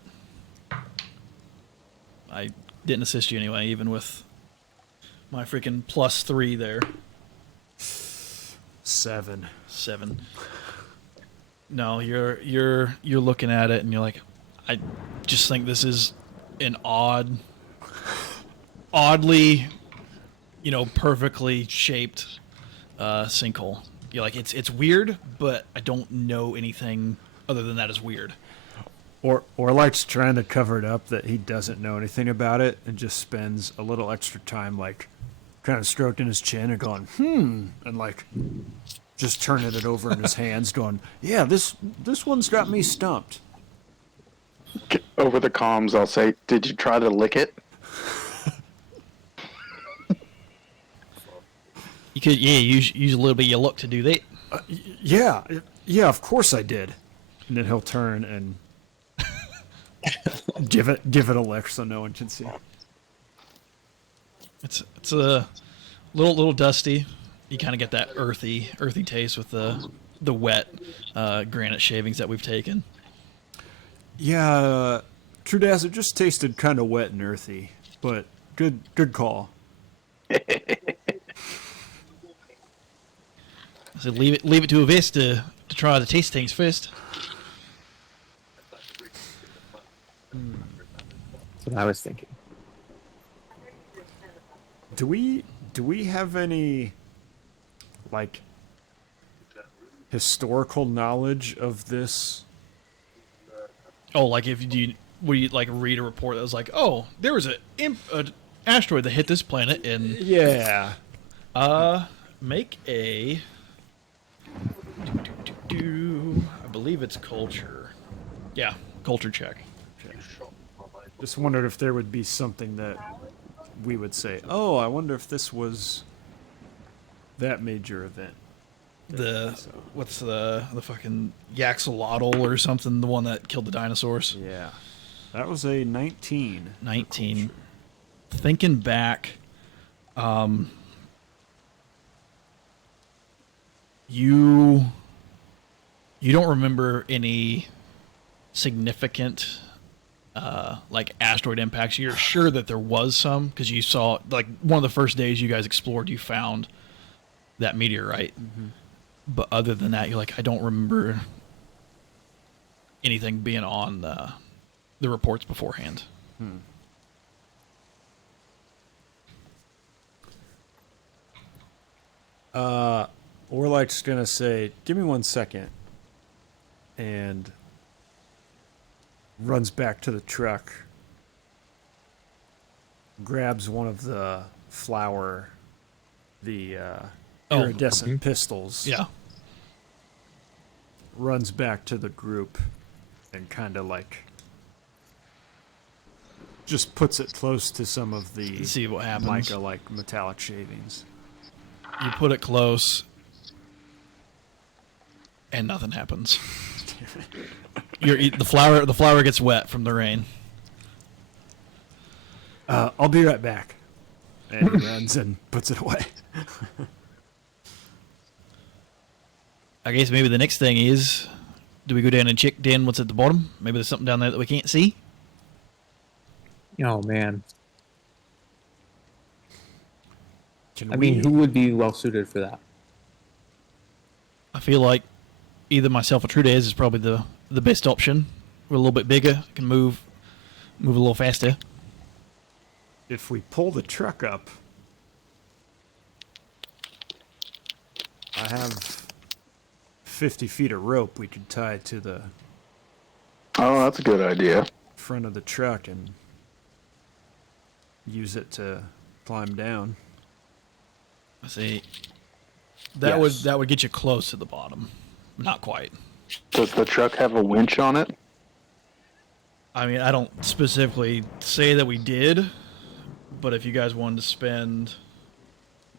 I didn't assist you anyway, even with my freaking +3 there. 7. 7. No, you're looking at it and you're like, I just think this is an oddly, perfectly shaped sinkhole. You're like, it's weird, but I don't know anything other than that is weird. Or likes trying to cover it up that he doesn't know anything about it and just spends a little extra time like kind of stroking his chin and going, and like just turning it over in his hands going, yeah, this one's got me stumped. Over the comms, I'll say, did you try to lick it? You could, use a little bit of your luck to do that. Yeah, of course I did. And then he'll turn and give it a lick so no one can see. It's a little dusty. You kind of get that earthy taste with the wet granite shavings that we've taken. Yeah, True Daz, it just tasted kind of wet and earthy, but good call. So leave it to a vest to try to taste things first. That's what I was thinking. Do we have any like historical knowledge of this? Oh, like would you like read a report that was like, oh, there was an asteroid that hit this planet and Yeah. make a I believe it's culture. Yeah, culture check. Okay. Just wondered if there would be something that we would say, oh, I wonder if this was that major event. What's the fucking Yaxolotl or something, the one that killed the dinosaurs? Yeah. That was a 19. 19. Thinking back, you don't remember any significant like asteroid impacts. You're sure that there was some because you saw, like, one of the first days you guys explored, you found that meteorite. Mm-hmm. But other than that, you're like, I don't remember anything being on the reports beforehand. Orlik's gonna say, give me 1 second, and runs back to the truck, grabs one of the iridescent pistols, Yeah. runs back to the group, and kind of like just puts it close to some of the See what happens. mica like metallic shavings. You put it close, and nothing happens. The flower gets wet from the rain. I'll be right back. And he runs and puts it away. I guess maybe the next thing is, do we go down and check down what's at the bottom? Maybe there's something down there that we can't see. Oh man. Can I mean, who would be well suited for that? I feel like either myself or Trudez is probably the best option. We're a little bit bigger, can move a little faster. If we pull the truck up, I have 50 feet of rope we could tie to the Oh, that's a good idea. front of the truck and use it to climb down. I say, Yes. That would get you close to the bottom. Not quite. Does the truck have a winch on it? I mean, I don't specifically say that we did, but if you guys wanted to spend,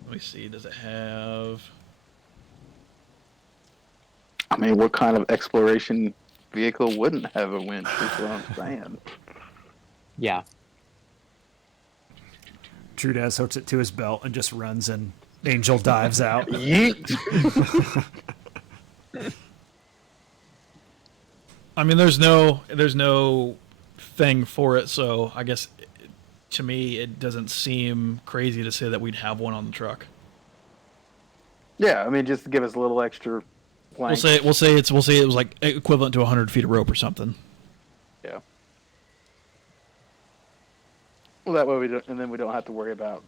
let me see, does it have? I mean, what kind of exploration vehicle wouldn't have a winch? Is what I'm saying. Yeah. Trudaz hooks it to his belt and just runs, and Angel dives out. Yeet. I mean, there's no thing for it, so I guess to me it doesn't seem crazy to say that we'd have one on the truck. Yeah, I mean, just to give us a little extra plank. We'll say it was like equivalent to 100 feet of rope or something. Yeah. Well, that way we don't, and then we don't have to worry about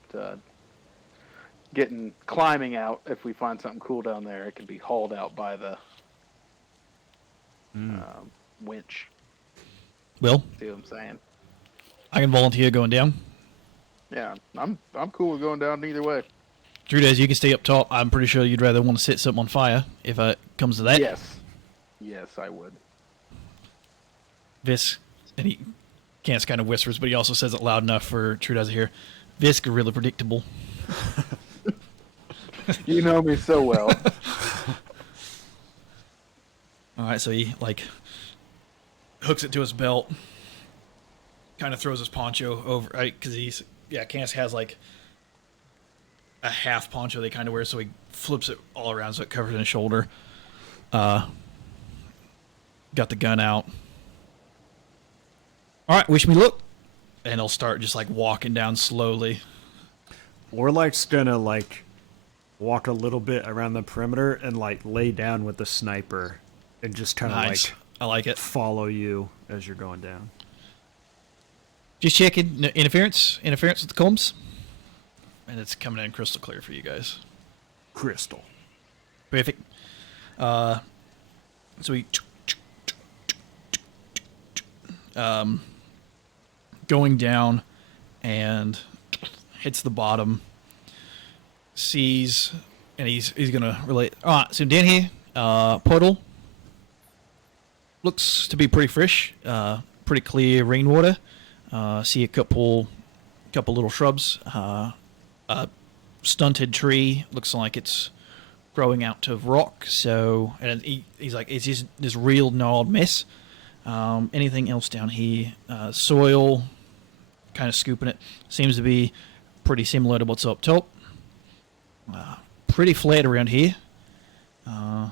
climbing out. If we find something cool down there, it can be hauled out by the winch. Will, See what I'm saying? I can volunteer going down. Yeah, I'm cool with going down either way. Drew Days, you can stay up top. I'm pretty sure you'd rather want to set something on fire if it comes to that. Yes, I would. Visk, and he kind of whispers, but he also says it loud enough for True to hear. Visk are really predictable. You know me so well. All right, so he hooks it to his belt, kind of throws his poncho over, right? Because Cass has like a half poncho they kind of wear, so he flips it all around so it covers his shoulder. Got the gun out. All right, wish me luck. And he'll start just like walking down slowly. Orlike's gonna walk a little bit around the perimeter and lay down with the sniper and just kind of Nice. I like it. follow you as you're going down. Just checking. No interference with the comms. And it's coming in crystal clear for you guys. Crystal. Perfect. So he going down and hits the bottom. Sees, and he's gonna relate. All right, so down here, puddle looks to be pretty fresh, pretty clear rainwater. See a couple little shrubs. A stunted tree looks like it's growing out of rock. So, and he's like, it's just this real gnarled mess. Anything else down here? Soil, kind of scooping it. Seems to be pretty similar to what's up top. Pretty flat around here. I'm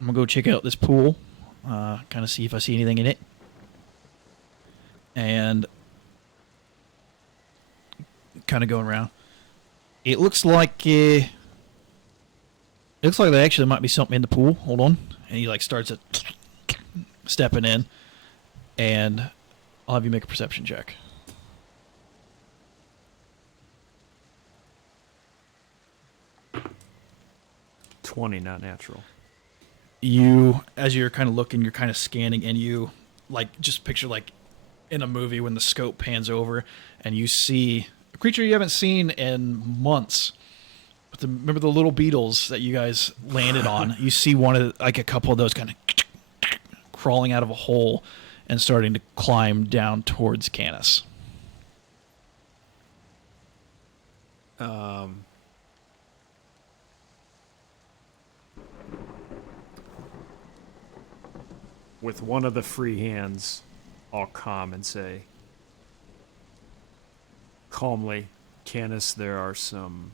gonna go check out this pool, kind of see if I see anything in it. And kind of going around. It looks like there actually might be something in the pool. Hold on. And he starts stepping in, and I'll have you make a perception check. 20, not natural. You, as you're kind of looking, you're kind of scanning, and you just picture in a movie when the scope pans over and you see a creature you haven't seen in months. But remember the little beetles that you guys landed on? You see one of a couple of those kind of crawling out of a hole and starting to climb down towards Canis. With one of the free hands, I'll calm and say, calmly, Canis, there are some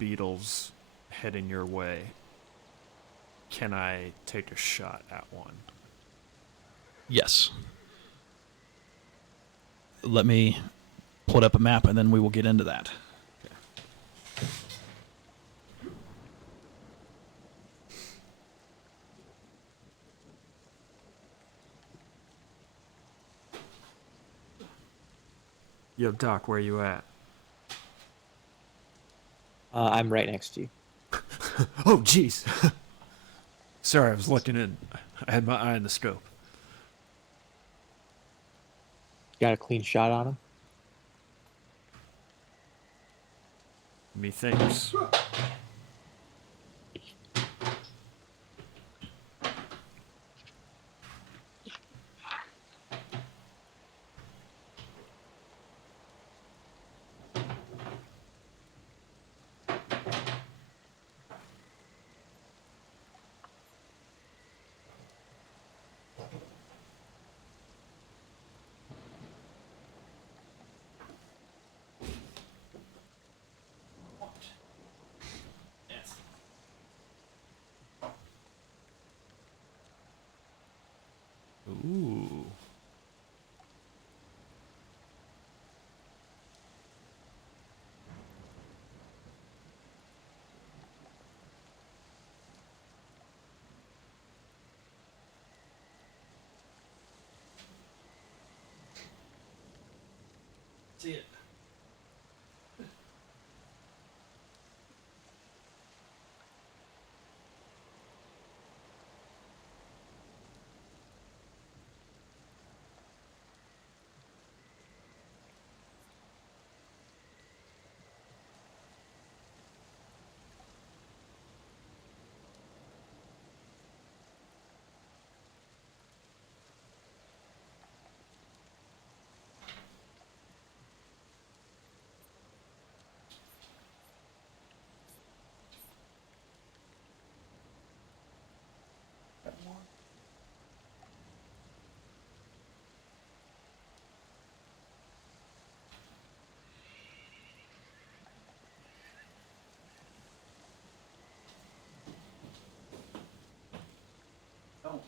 beetles heading your way. Can I take a shot at one? Yes. Let me pull up a map and then we will get into that. Yo, Doc, where you at? I'm right next to you. Oh, jeez. Sorry, I was looking in. I had my eye on the scope. Got a clean shot on him? Methinks. see it. Don't.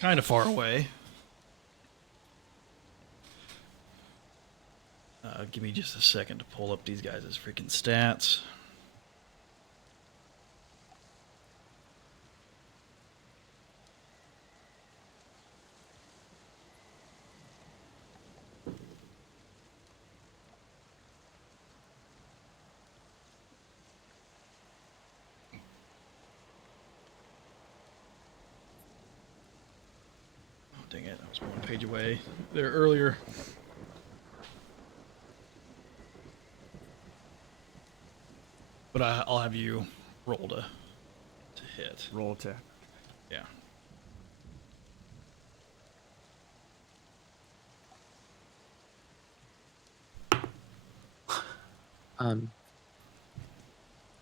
Kind of far away. Give me just a second to pull up these guys' freaking stats. Oh, dang it. I was one page away there earlier. But I'll have you roll to hit. Roll attack. Yeah.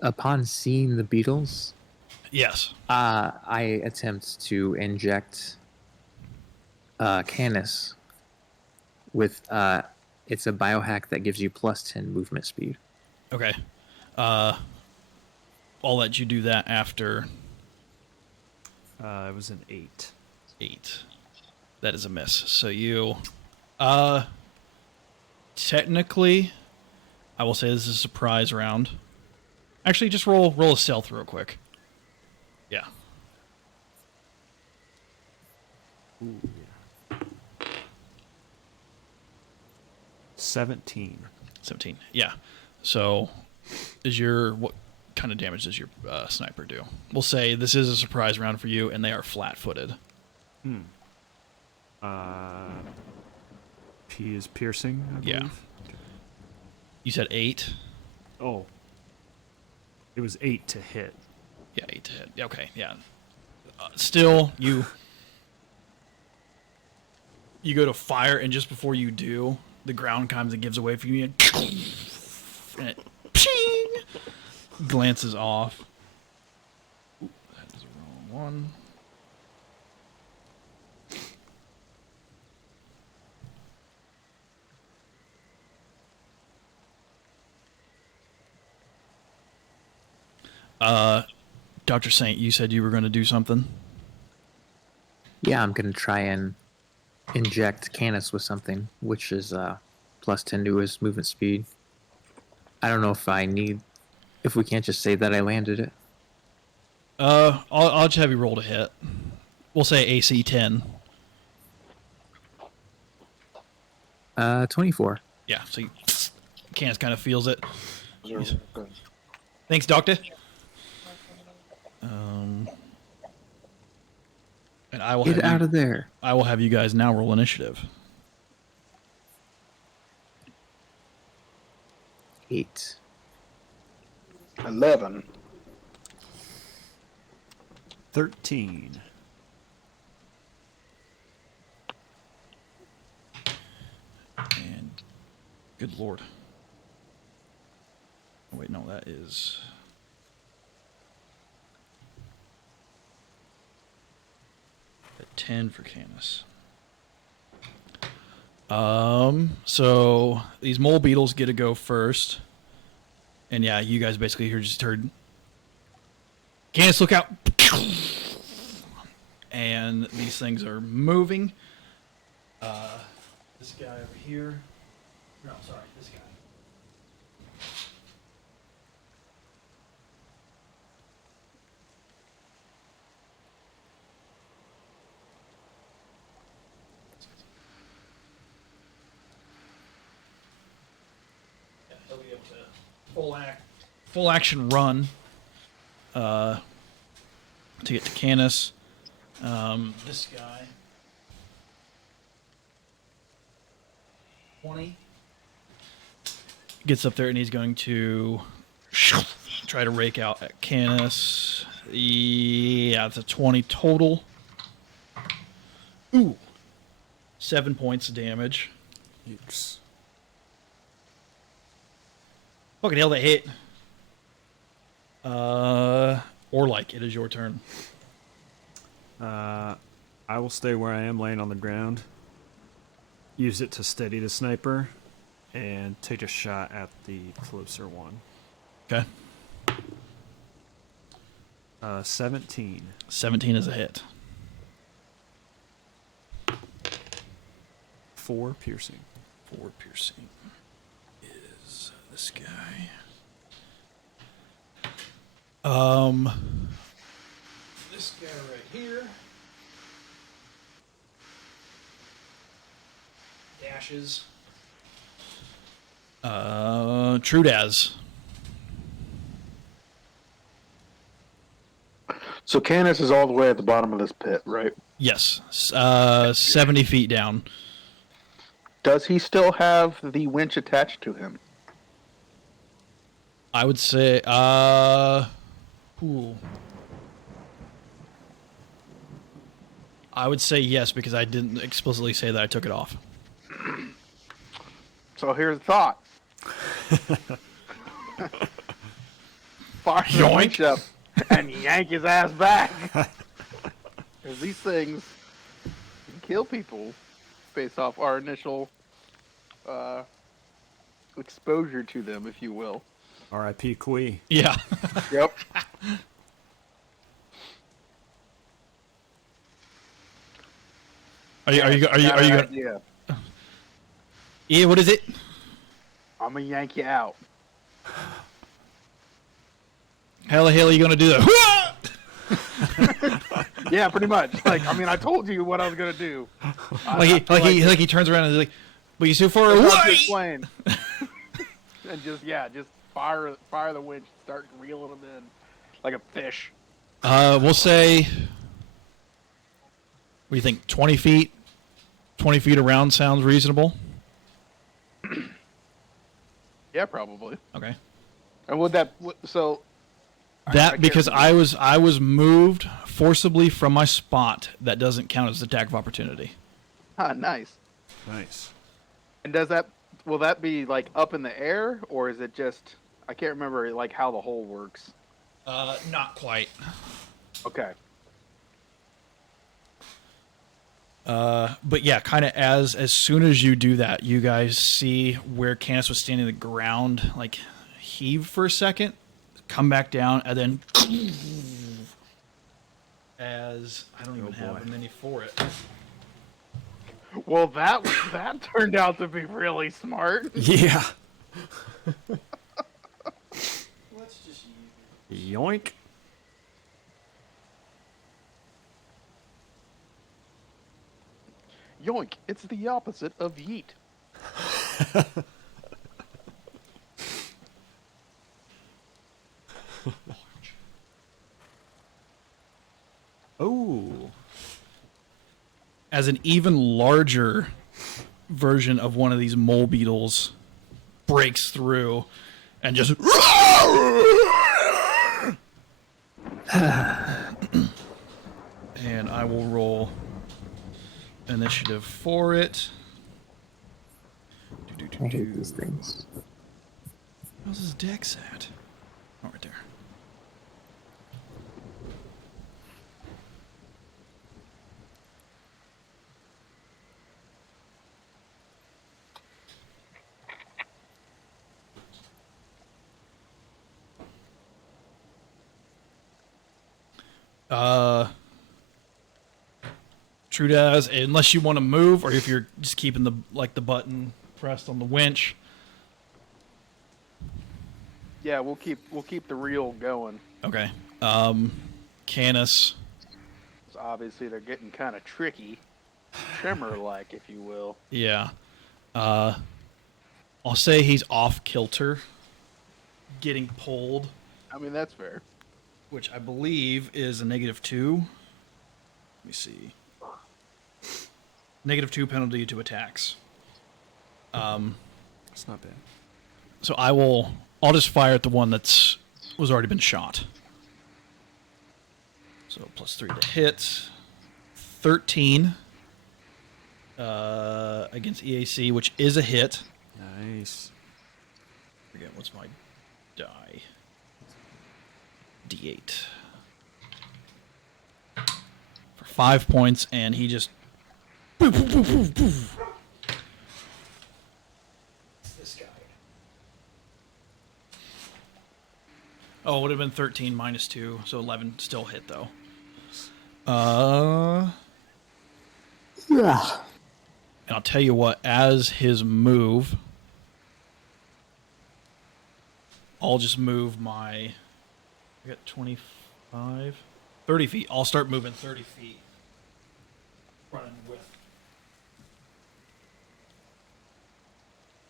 Upon seeing the beetles, Yes. I attempt to inject Canis with it's a biohack that gives you plus 10 movement speed. Okay. I'll let you do that after It was an 8. 8. That is a miss. So you technically I will say this is a surprise round. Actually, just roll a stealth real quick. Yeah. Ooh. 17. 17. Yeah. So what kind of damage does your sniper do? We'll say this is a surprise round for you and they are flat-footed. P is piercing, I believe. Yeah. Okay. You said 8? Oh. It was 8 to hit. Yeah, 8 to hit. Okay, yeah. Still, you go to fire, and just before you do, the ground comes and gives away from you, and it ping, glances off. Ooh, that is the wrong one. Dr. Saint, you said you were going to do something? Yeah, I'm gonna try and inject Canis with something, which is plus 10 to his movement speed. I don't know if we can't just say that I landed it. I'll just have you roll to hit. We'll say AC 10. 24. Yeah, so Canis kind of feels it. Thanks, Doctor. And I will Get out of there. I will have you guys now roll initiative. 8. 11. 13. And good lord. Oh, wait, no, that is a 10 for Canis. So these mole beetles get to go first. And yeah, you guys basically just heard, Candace, look out! And these things are moving. This guy over here. No, sorry, this guy. Yeah, he'll be able to full action run to get to Canis. This guy. 20. Gets up there and he's going to try to rake out at Canis. Yeah, it's a 20 total. Ooh. 7 points of damage. Oops. Fucking hell, that hit. Orlike, it is your turn. I will stay where I am, laying on the ground. Use it to steady the sniper, and take a shot at the closer one. Okay. 17. 17 is a hit. 4 piercing. 4 piercing is this guy. This guy right here. Dashes. Trudaz. So Canis is all the way at the bottom of this pit, right? Yes. 70 feet down. Does he still have the winch attached to him? I would say, ooh. I would say yes, because I didn't explicitly say that I took it off. So here's the thought. Fire the winch up and yank his ass back. Because these things can kill people based off our initial exposure to them, if you will. R.I.P. Kui. Yeah. Yep. Are you gonna? Yeah. Yeah. What is it? I'm gonna yank you out. How the hell are you gonna do that? Yeah, pretty much. Like, I mean, I told you what I was gonna do. Like he turns around and he's like, "But you so far It's away." hard to explain. And just fire the winch, start reeling them in like a fish. We'll say. What do you think? 20 feet. 20 feet around sounds reasonable. Yeah, probably. Okay. And would that so? That because I was moved forcibly from my spot. That doesn't count as attack of opportunity. Ah, nice. Nice. And will that be like up in the air, or is it just? I can't remember like how the hole works. Not quite. Okay. But yeah, kind of as soon as you do that, you guys see where Canis was standing on the ground, like heave for a second, come back down, and then as I don't even have a mini for it. Well, that turned out to be really smart. Yeah. Let's just use it. Yoink. Yoink! It's the opposite of yeet. Oh. As an even larger version of one of these mole beetles breaks through and just and I will roll initiative for it. I hate these things. How's his dex at? Oh, right there. True Daz, unless you want to move, or if you're just keeping the button pressed on the winch. Yeah, we'll keep the reel going. Okay. Canis. 'Cause obviously, they're getting kind of tricky, trimmer-like, if you will. Yeah. I'll say he's off kilter, getting pulled, I mean, that's fair. which I believe is a -2. Let me see. -2 penalty to attacks. It's not bad. So I'll just fire at the one was already been shot. So +3 to hit. 13 against EAC, which is a hit. Nice. Forget what's my die. D8. For 5 points, and he just. Poof, poof, poof, poof, poof. This guy. Oh, it would have been 13 -2, so 11 still hit though. Yeah. And I'll tell you what, as his move, I'll just move I got 25, 30 feet. I'll start moving 30 feet. Running with.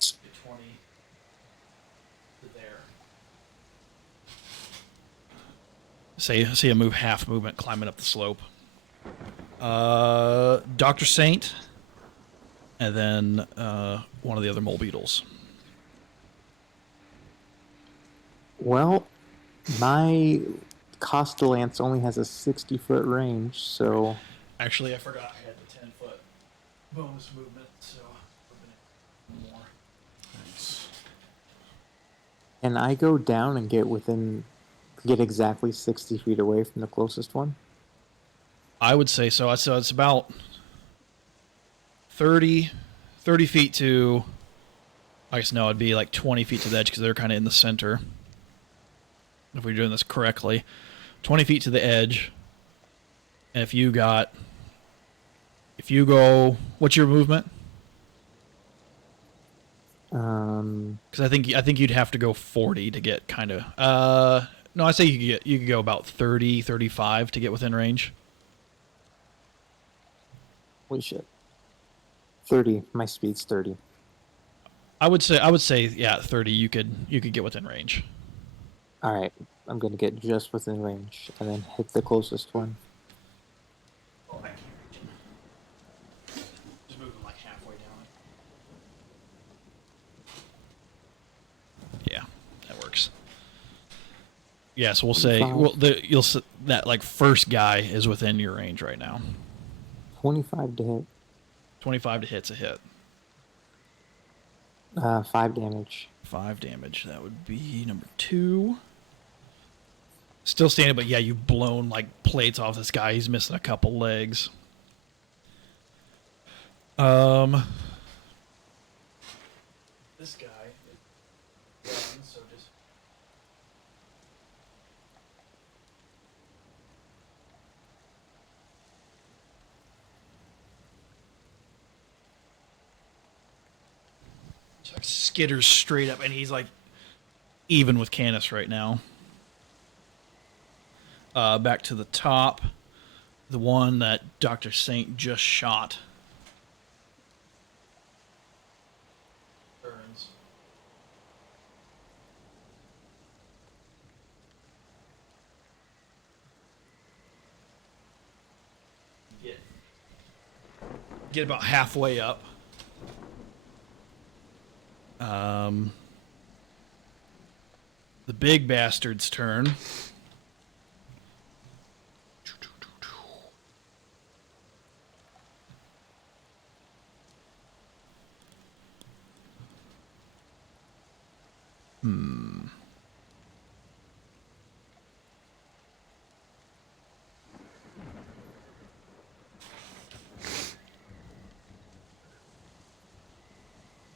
Get 20 to there. Say a move half movement climbing up the slope. Dr. Saint, and then one of the other mole beetles. Well, my Costa Lance only has a 60-foot range, so Actually, I forgot I had the 10-foot bonus movement, so more. Nice. can I go down and get exactly 60 feet away from the closest one? I would say so. So it's about 30 feet to. I guess no, it'd be like 20 feet to the edge because they're kind of in the center. If we're doing this correctly, 20 feet to the edge. And if you go, what's your movement? Because I think you'd have to go 40 to get kind of. No, I say you could go about 30, 35 to get within range. Holy shit. 30. My speed's 30. I would say yeah, 30. You could get within range. All right, I'm gonna get just within range and then hit the closest one. Oh, I can't reach him. Just move him like halfway down. Yeah, that works. Yeah, so we'll say that like first guy is within your range right now. 25 to hit. 25 to hit's a hit. 5 damage. 5 damage. That would be number 2. Still standing, but yeah, you've blown like plates off this guy. He's missing a couple legs. This guy is done, so just. So like skitters straight up, and he's like even with Canis right now. Back to the top, the one that Dr. Saint just shot. Turns. Get about halfway up. The big bastard's turn.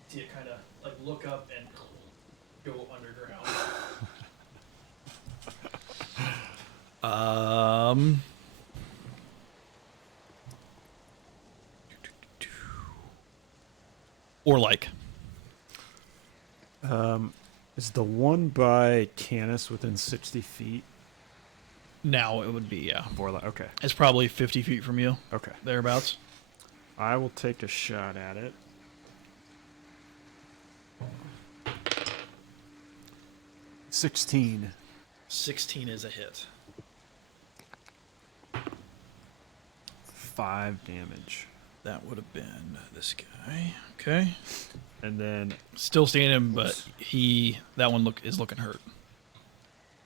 See it kind of like look up and go underground. or like. Is the one by Canis within 60 feet? Now it would be, yeah. Or like, okay. It's probably 50 feet from you, Okay. thereabouts. I will take a shot at it. $16. 16 is a hit. 5 damage. That would have been this guy. Okay. And then Still standing, but that one is looking hurt.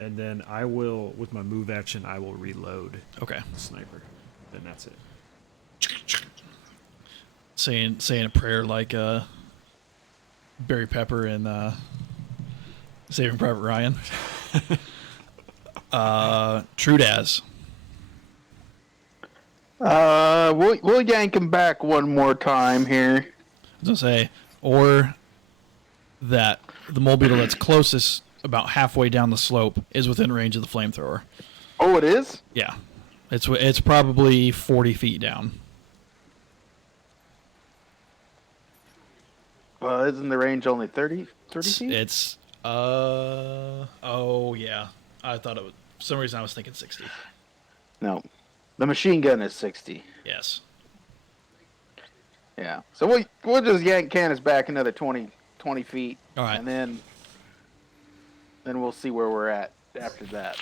I will, with my move action, I will reload Okay. the sniper. Then that's it. Saying a prayer like Barry Pepper and Saving Private Ryan. Trudaz. We'll yank him back one more time here. I was gonna say, or that the mole beetle that's closest, about halfway down the slope, is within range of the flamethrower. Oh, it is? Yeah, it's probably 40 feet down. Isn't the range only 30 feet? It's oh yeah. I thought it was, for some reason I was thinking 60. No. The machine gun is 60. Yes. Yeah. So we'll just yank Canis back another 20 feet. All right. And then we'll see where we're at after that.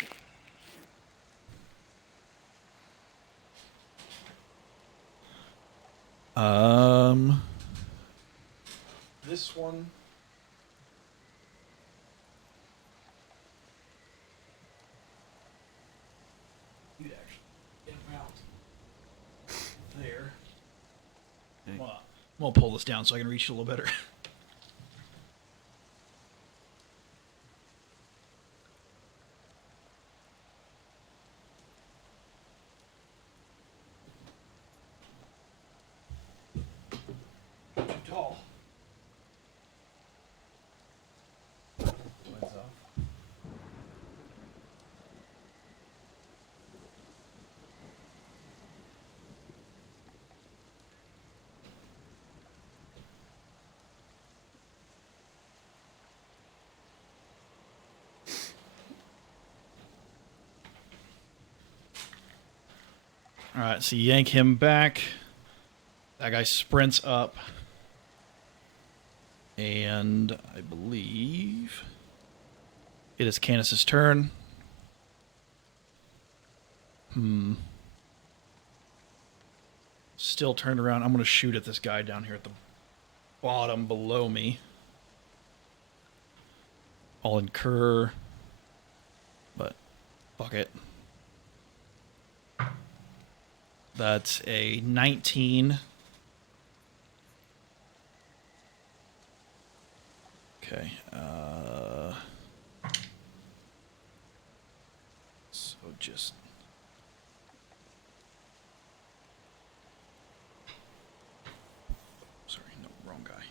This one. You actually get him out. There. Hey. I'm gonna pull this down so I can reach it a little better. Too tall. Lights off. All right, so you yank him back. That guy sprints up. And I believe it is Canis's turn. Still turned around. I'm going to shoot at this guy down here at the bottom below me. I'll incur, but fuck it. That's a 19. Okay. So just. Sorry, no, wrong guy.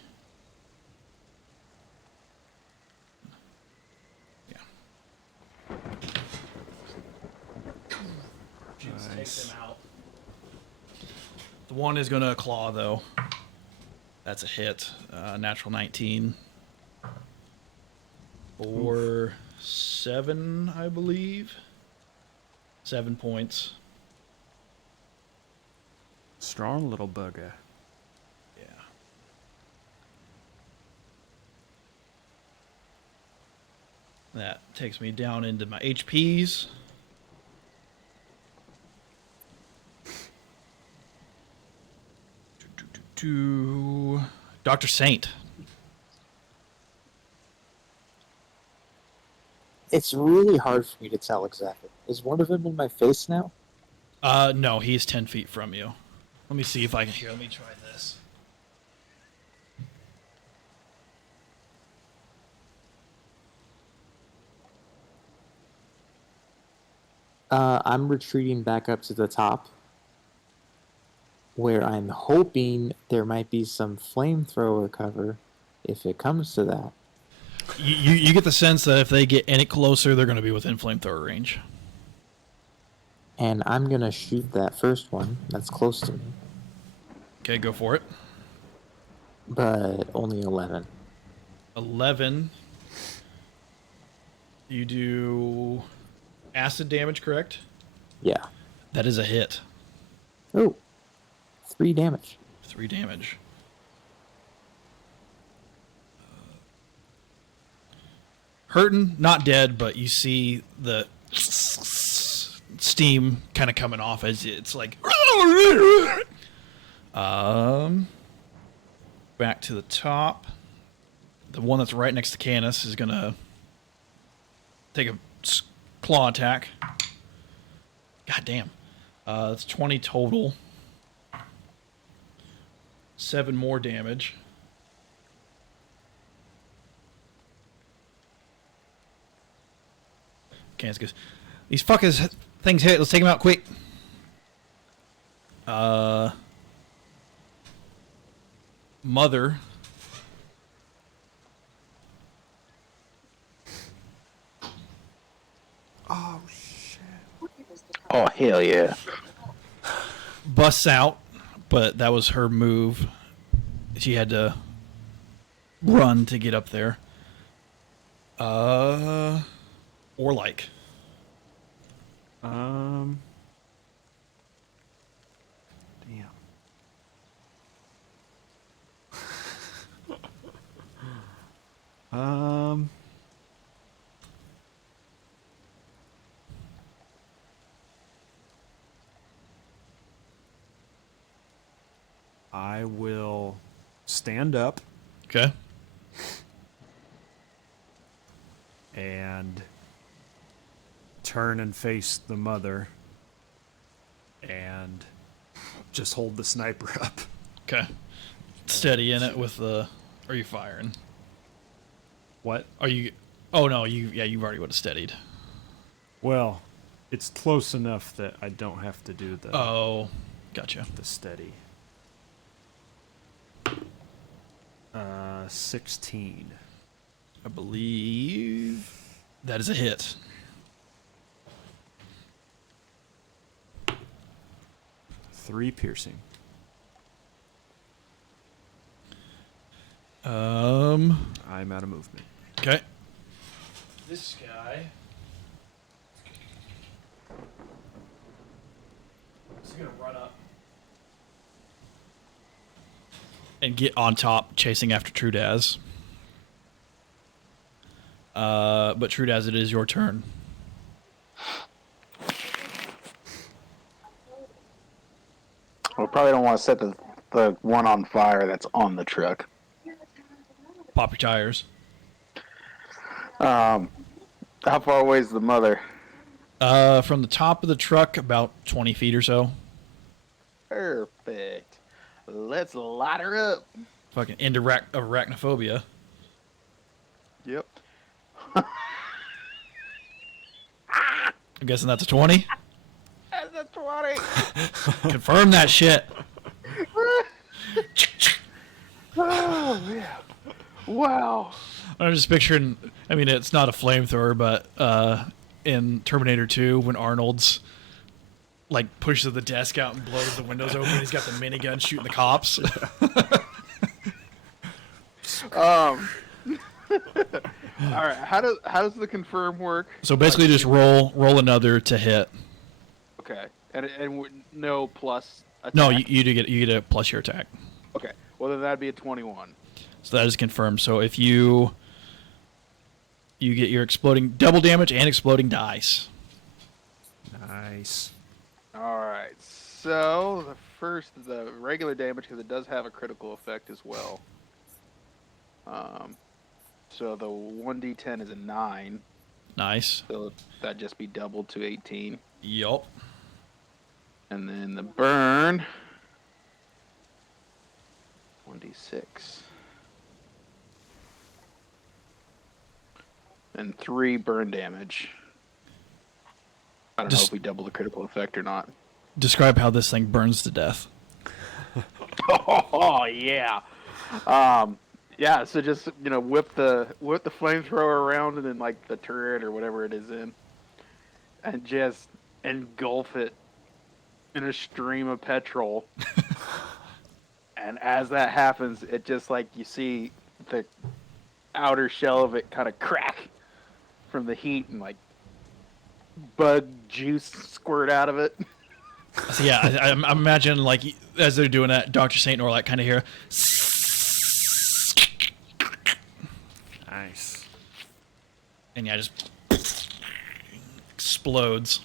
Yeah. Juice takes him out. The one is going to claw, though. That's a hit. Natural 19. For 7, I believe. 7 points. Strong little bugger. Yeah. That takes me down into my HPs. Dr. Saint. It's really hard for me to tell exactly. Is one of them in my face now? No, he's 10 feet from you. Let me see if I can hear. Let me try this. I'm retreating back up to the top, where I'm hoping there might be some flamethrower cover, if it comes to that. You get the sense that if they get any closer, they're going to be within flamethrower range. And I'm gonna shoot that first one that's close to me. Okay, go for it. but only 11. 11. You do acid damage, correct? Yeah. That is a hit. Oh, 3 damage. 3 damage. Hurting, not dead, but you see the steam kind of coming off as it's like. Back to the top. The one that's right next to Canis is gonna take a claw attack. God damn. It's 20 total. 7 more damage. Canis goes, these fuckers things hit. Let's take them out quick. Mother. Oh shit! Oh, hell yeah. Busts out, but that was her move. She had to run to get up there. Or like. Damn. I will stand up Okay. and turn and face the mother and just hold the sniper up. Okay. Steady in it with the. Are you firing? What? Are you? Oh no, you've already would have steadied. Well, it's close enough that I don't have to do the Oh, gotcha. the steady. 16. I believe that is a hit. 3 piercing. I'm out of movement. Okay. This guy. Is gonna run up and get on top, chasing after Trudaz. But Trudaz, it is your turn. We probably don't want to set the one on fire that's on the truck. Pop your tires. How far away is the mother? From the top of the truck, about 20 feet or so. Perfect. Let's light her up. Fucking into arachnophobia. Yep. I'm guessing that's a 20. That's a 20. Confirm that shit. Oh, man. Wow. I'm just picturing, I mean, it's not a flamethrower, but in Terminator 2, when Arnold's like pushes the desk out and blows the windows open, he's got the minigun shooting the cops. All right. How does the confirm work? So basically, just roll another to hit. Okay. And no plus attack. No, you get a plus your attack. Okay. Well, then that'd be a 21. So that is confirmed. So if you get your exploding double damage and exploding dice. Nice. All right. So the regular damage, because it does have a critical effect as well. So the 1d10 is a 9. Nice. So that'd just be doubled to 18. Yup. And then the burn, 1d6. And 3 burn damage. I don't know if we double the critical effect or not. Describe how this thing burns to death. Oh yeah. Yeah, so just whip the flamethrower around and then like the turret or whatever it is in, and just engulf it in a stream of petrol, And as that happens, it just like you see the outer shell of it kind of crack from the heat and like bug juice squirt out of it. So yeah, I'm imagining like as they're doing that, Dr. Saint or like kind of hear, Nice. and yeah, just explodes.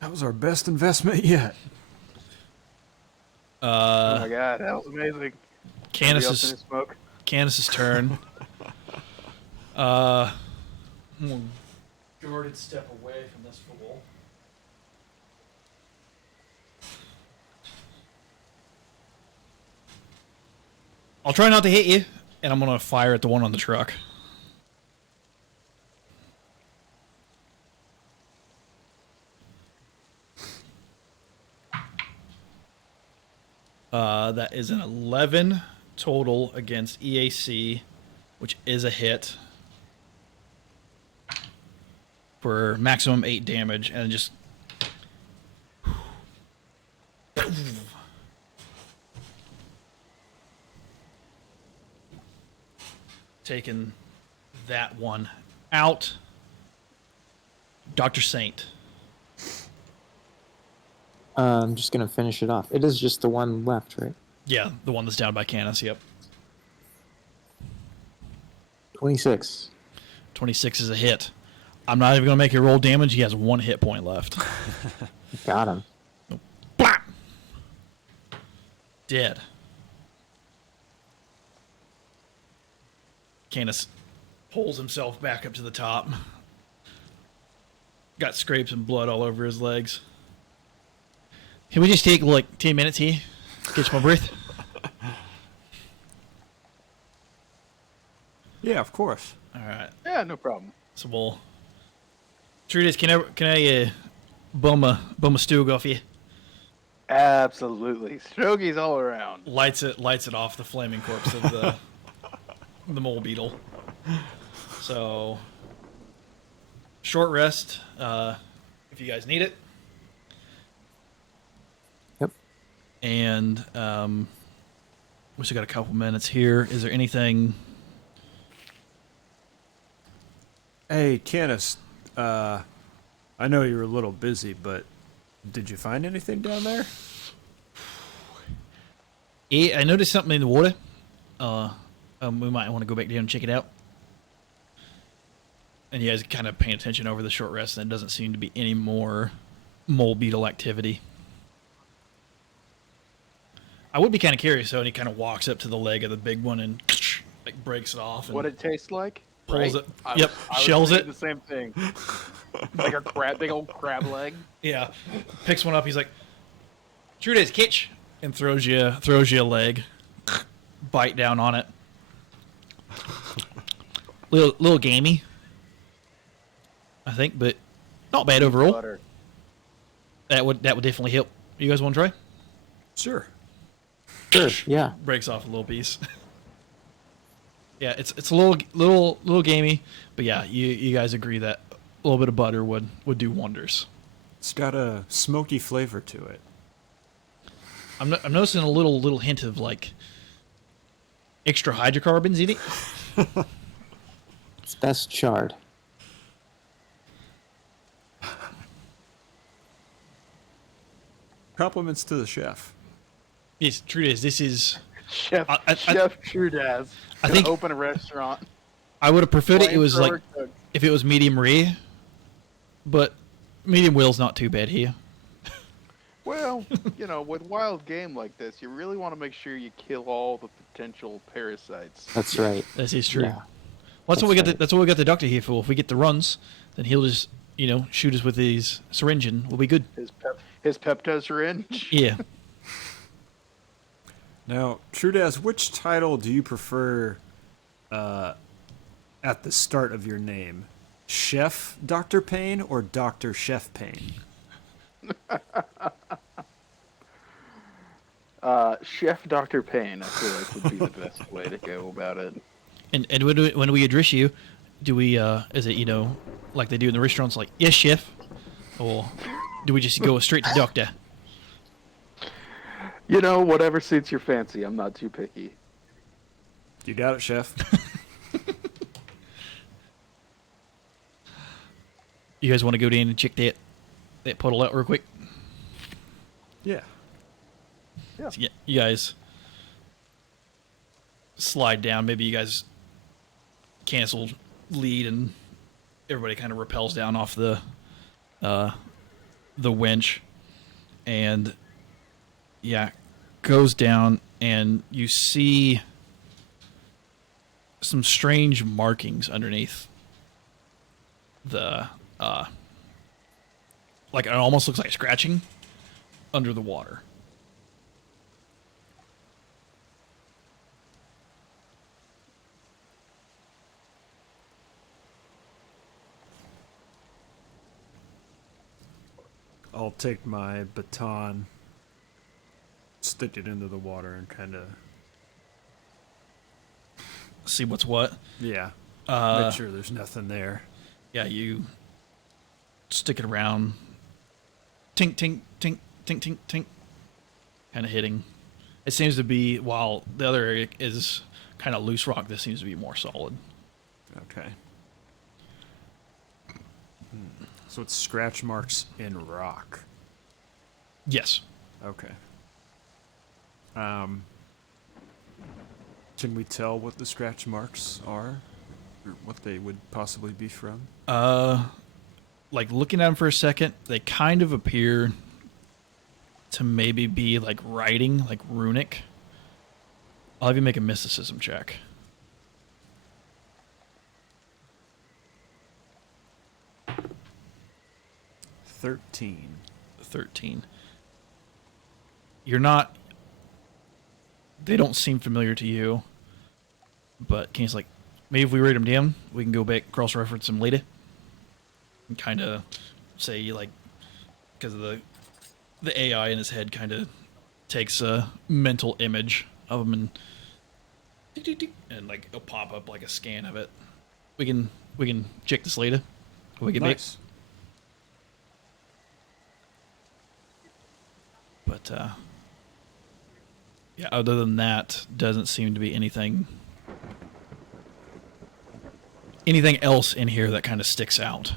That was our best investment yet. Oh my god, that was amazing. Anybody else in the smoke? Candace's turn. I'm gonna guarded step away from this fool. I'll try not to hit you, and I'm gonna fire at the one on the truck. That is an 11 total against EAC, which is a hit for maximum 8 damage, and just taking that one out. Dr. Saint. I'm just gonna finish it off. It is just the one left, right? Yeah, the one that's down by Canis, yep. 26. 26 is a hit. I'm not even going to make you roll damage. He has 1 hit point left. Got him. Blah! Dead. Canis pulls himself back up to the top. Got scrapes and blood all over his legs. Can we just take like 10 minutes here? Catch my breath. Yeah, of course. All right. Yeah, no problem. So we'll. Trudas, can I bum a stug off you? Absolutely. Stogies all around. Lights it off the flaming corpse of the mole beetle. So short rest, if you guys need it. Yep. And we still got a couple minutes here. Is there anything? Hey, Canis, I know you were a little busy, but did you find anything down there? Yeah, I noticed something in the water. We might want to go back down and check it out. And you guys kind of paying attention over the short rest, and there doesn't seem to be any more mole beetle activity. I would be kind of curious, though, and he kind of walks up to the leg of the big one and like breaks it off. And What it tastes like? pulls Right? it. Yep, I was shells thinking it. The same thing. Like a crab, big old crab leg. Yeah, picks one up. He's like, "True days, catch," and throws you a leg. Bite down on it. Little gamey, I think, but not bad overall. Butter. That would definitely help. You guys want to try? Sure. Sure. Yeah. Breaks off a little piece. Yeah, it's a little gamey, but yeah, you guys agree that a little bit of butter would do wonders. It's got a smoky flavor to it. I'm noticing a little hint of like extra hydrocarbons in it. It's best charred. Compliments to the chef. Yes, true is. This is. Chef I Trudaz. I think- Open a restaurant. I would have preferred it was like Flamethrower cook. if it was medium rare, but medium well's not too bad here. Well, with wild game like this, you really want to make sure you kill all the potential parasites. That's right. This is true. Yeah. Well, that's what we That's got. right. That's what we got the doctor here for. If we get the runs, then he'll just shoot us with his syringe and we'll be good. His Pepto syringe. Yeah. Now, Trudaz, which title do you prefer at the start of your name? Chef Dr. Payne or Dr. Chef Payne? Chef Dr. Payne, I feel like would be the best way to go about it. And when we address you, do we is it like they do in the restaurants, like yes chef, or do we just go straight to doctor? You know, whatever suits your fancy. I'm not too picky. You got it, chef. You guys want to go down and check that puddle out real quick? Yeah. Yeah. So, yeah, you guys slide down. Maybe you guys cancel lead and everybody kind of rappels down off the winch, and yeah, goes down, and you see some strange markings underneath the like it almost looks like scratching under the water. I'll take my baton, stick it into the water, and kind of See what's what. make sure there's nothing there. Yeah, you stick it around. Tink, tink, tink, tink, tink, tink. Kind of hitting. It seems to be, while the other area is kind of loose rock, this seems to be more solid. Okay. So it's scratch marks in rock. Yes. Okay. Can we tell what the scratch marks are? Or what they would possibly be from? Like looking at them for a second, they kind of appear to maybe be like writing, like runic. I'll have you make a mysticism check. 13. 13. You're not. They don't seem familiar to you, but Kane's like, maybe if we write them down, we can go back, cross-reference them later, and kind of say, like, because of the AI in his head kind of takes a mental image of them and tick, tick, tick, and like it'll pop up like a scan of it. We can check this later. We can Nice. But yeah, other than that, doesn't seem to be anything else in here that kind of sticks out.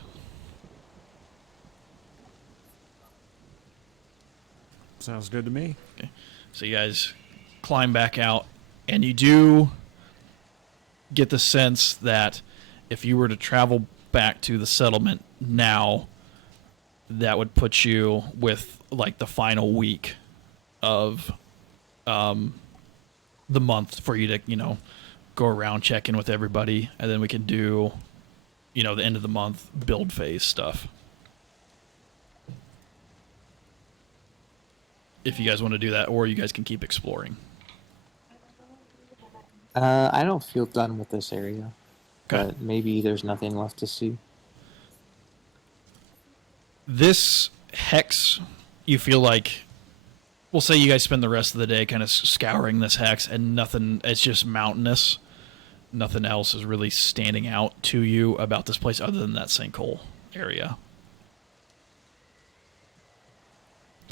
Sounds good to me. Okay. So you guys climb back out, and you do get the sense that if you were to travel back to the settlement now, that would put you with like the final week of the month for you to, go around, check in with everybody, and then we can do, the end of the month build phase stuff. If you guys want to do that, or you guys can keep exploring. I don't feel done with this area, Okay. but maybe there's nothing left to see. This hex, you feel like, we'll say you guys spend the rest of the day kind of scouring this hex, and nothing, it's just mountainous. Nothing else is really standing out to you about this place other than that sinkhole area.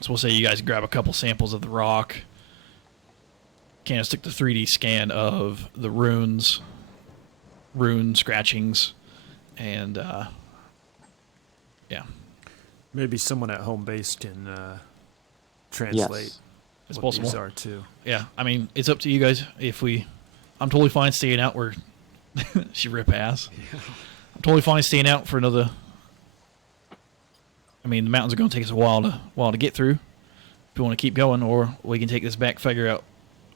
So we'll say you guys grab a couple samples of the rock, kind of stick the 3D scan of the rune scratchings, and yeah. Maybe someone at home base can translate Yes. It's what possible. these are too. Yeah, I mean, it's up to you guys. I'm totally fine staying out where she rip ass. Yeah. I'm totally fine staying out for another. I mean, the mountains are going to take us a while to get through. If you want to keep going, or we can take this back, figure out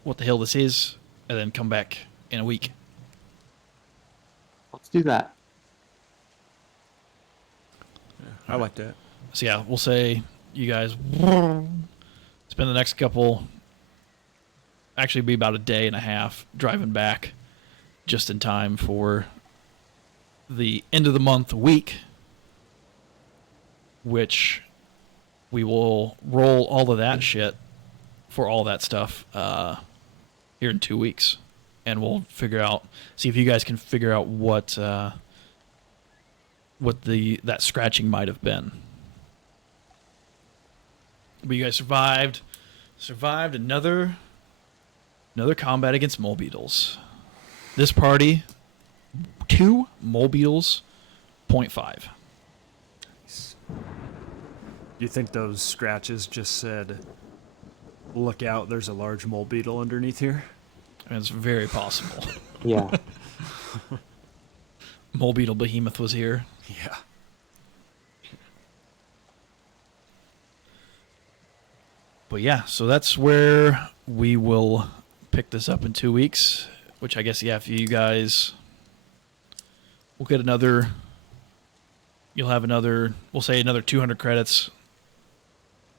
what the hell this is, and then come back in a week. Let's do that. Yeah, I like that. So yeah, we'll say you guys spend the next couple, actually be about a day and a half driving back, just in time for the end of the month week, which we will roll all of that shit for all that stuff here in 2 weeks, and we'll see if you guys can figure out what that scratching might have been. But you guys survived. survived another combat against mole beetles. This party, 2 mole beetles, 0.5. You think those scratches just said, "Look out! There's a large mole beetle underneath here"? And it's very possible. Yeah. Mole beetle behemoth was here. Yeah. But yeah, so that's where we will pick this up in 2 weeks. Which I guess, yeah, if you guys, we'll get another. You'll have another. We'll say another 200 credits.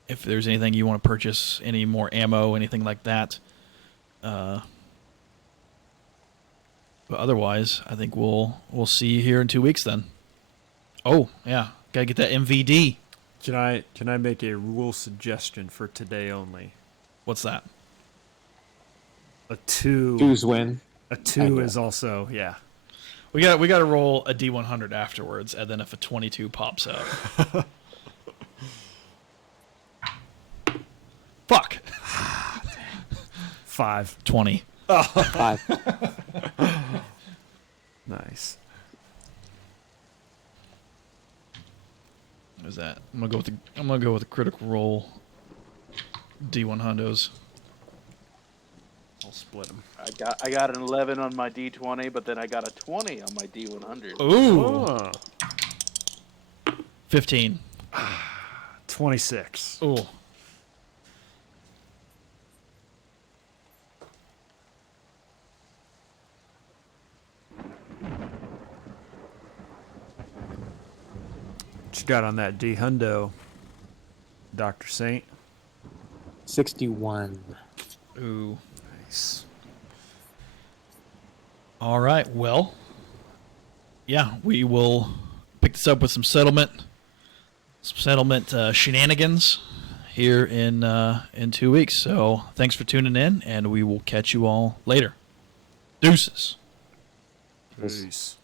If there's anything you want to purchase, any more ammo, anything like that. But otherwise, I think we'll see you here in 2 weeks then. Oh yeah, gotta get that MVD. Can I make a rule suggestion for today only? What's that? A 2. Two's win. A 2 is also, yeah. We got to roll a D100 afterwards, and then if a 22 pops up. Fuck. 5. 20. 5. Nice. What is that? I'm gonna go with the critical roll. D100s. I'll split them. I got an 11 on my D20, but then I got a 20 on my D100. Ooh. Oh, 15. 26. Ooh. What you got on that D hundo, Dr. Saint? 61. Ooh. Nice. All right. Well, yeah, we will pick this up with some settlement shenanigans here in 2 weeks. So thanks for tuning in, and we will catch you all later. Deuces. Peace.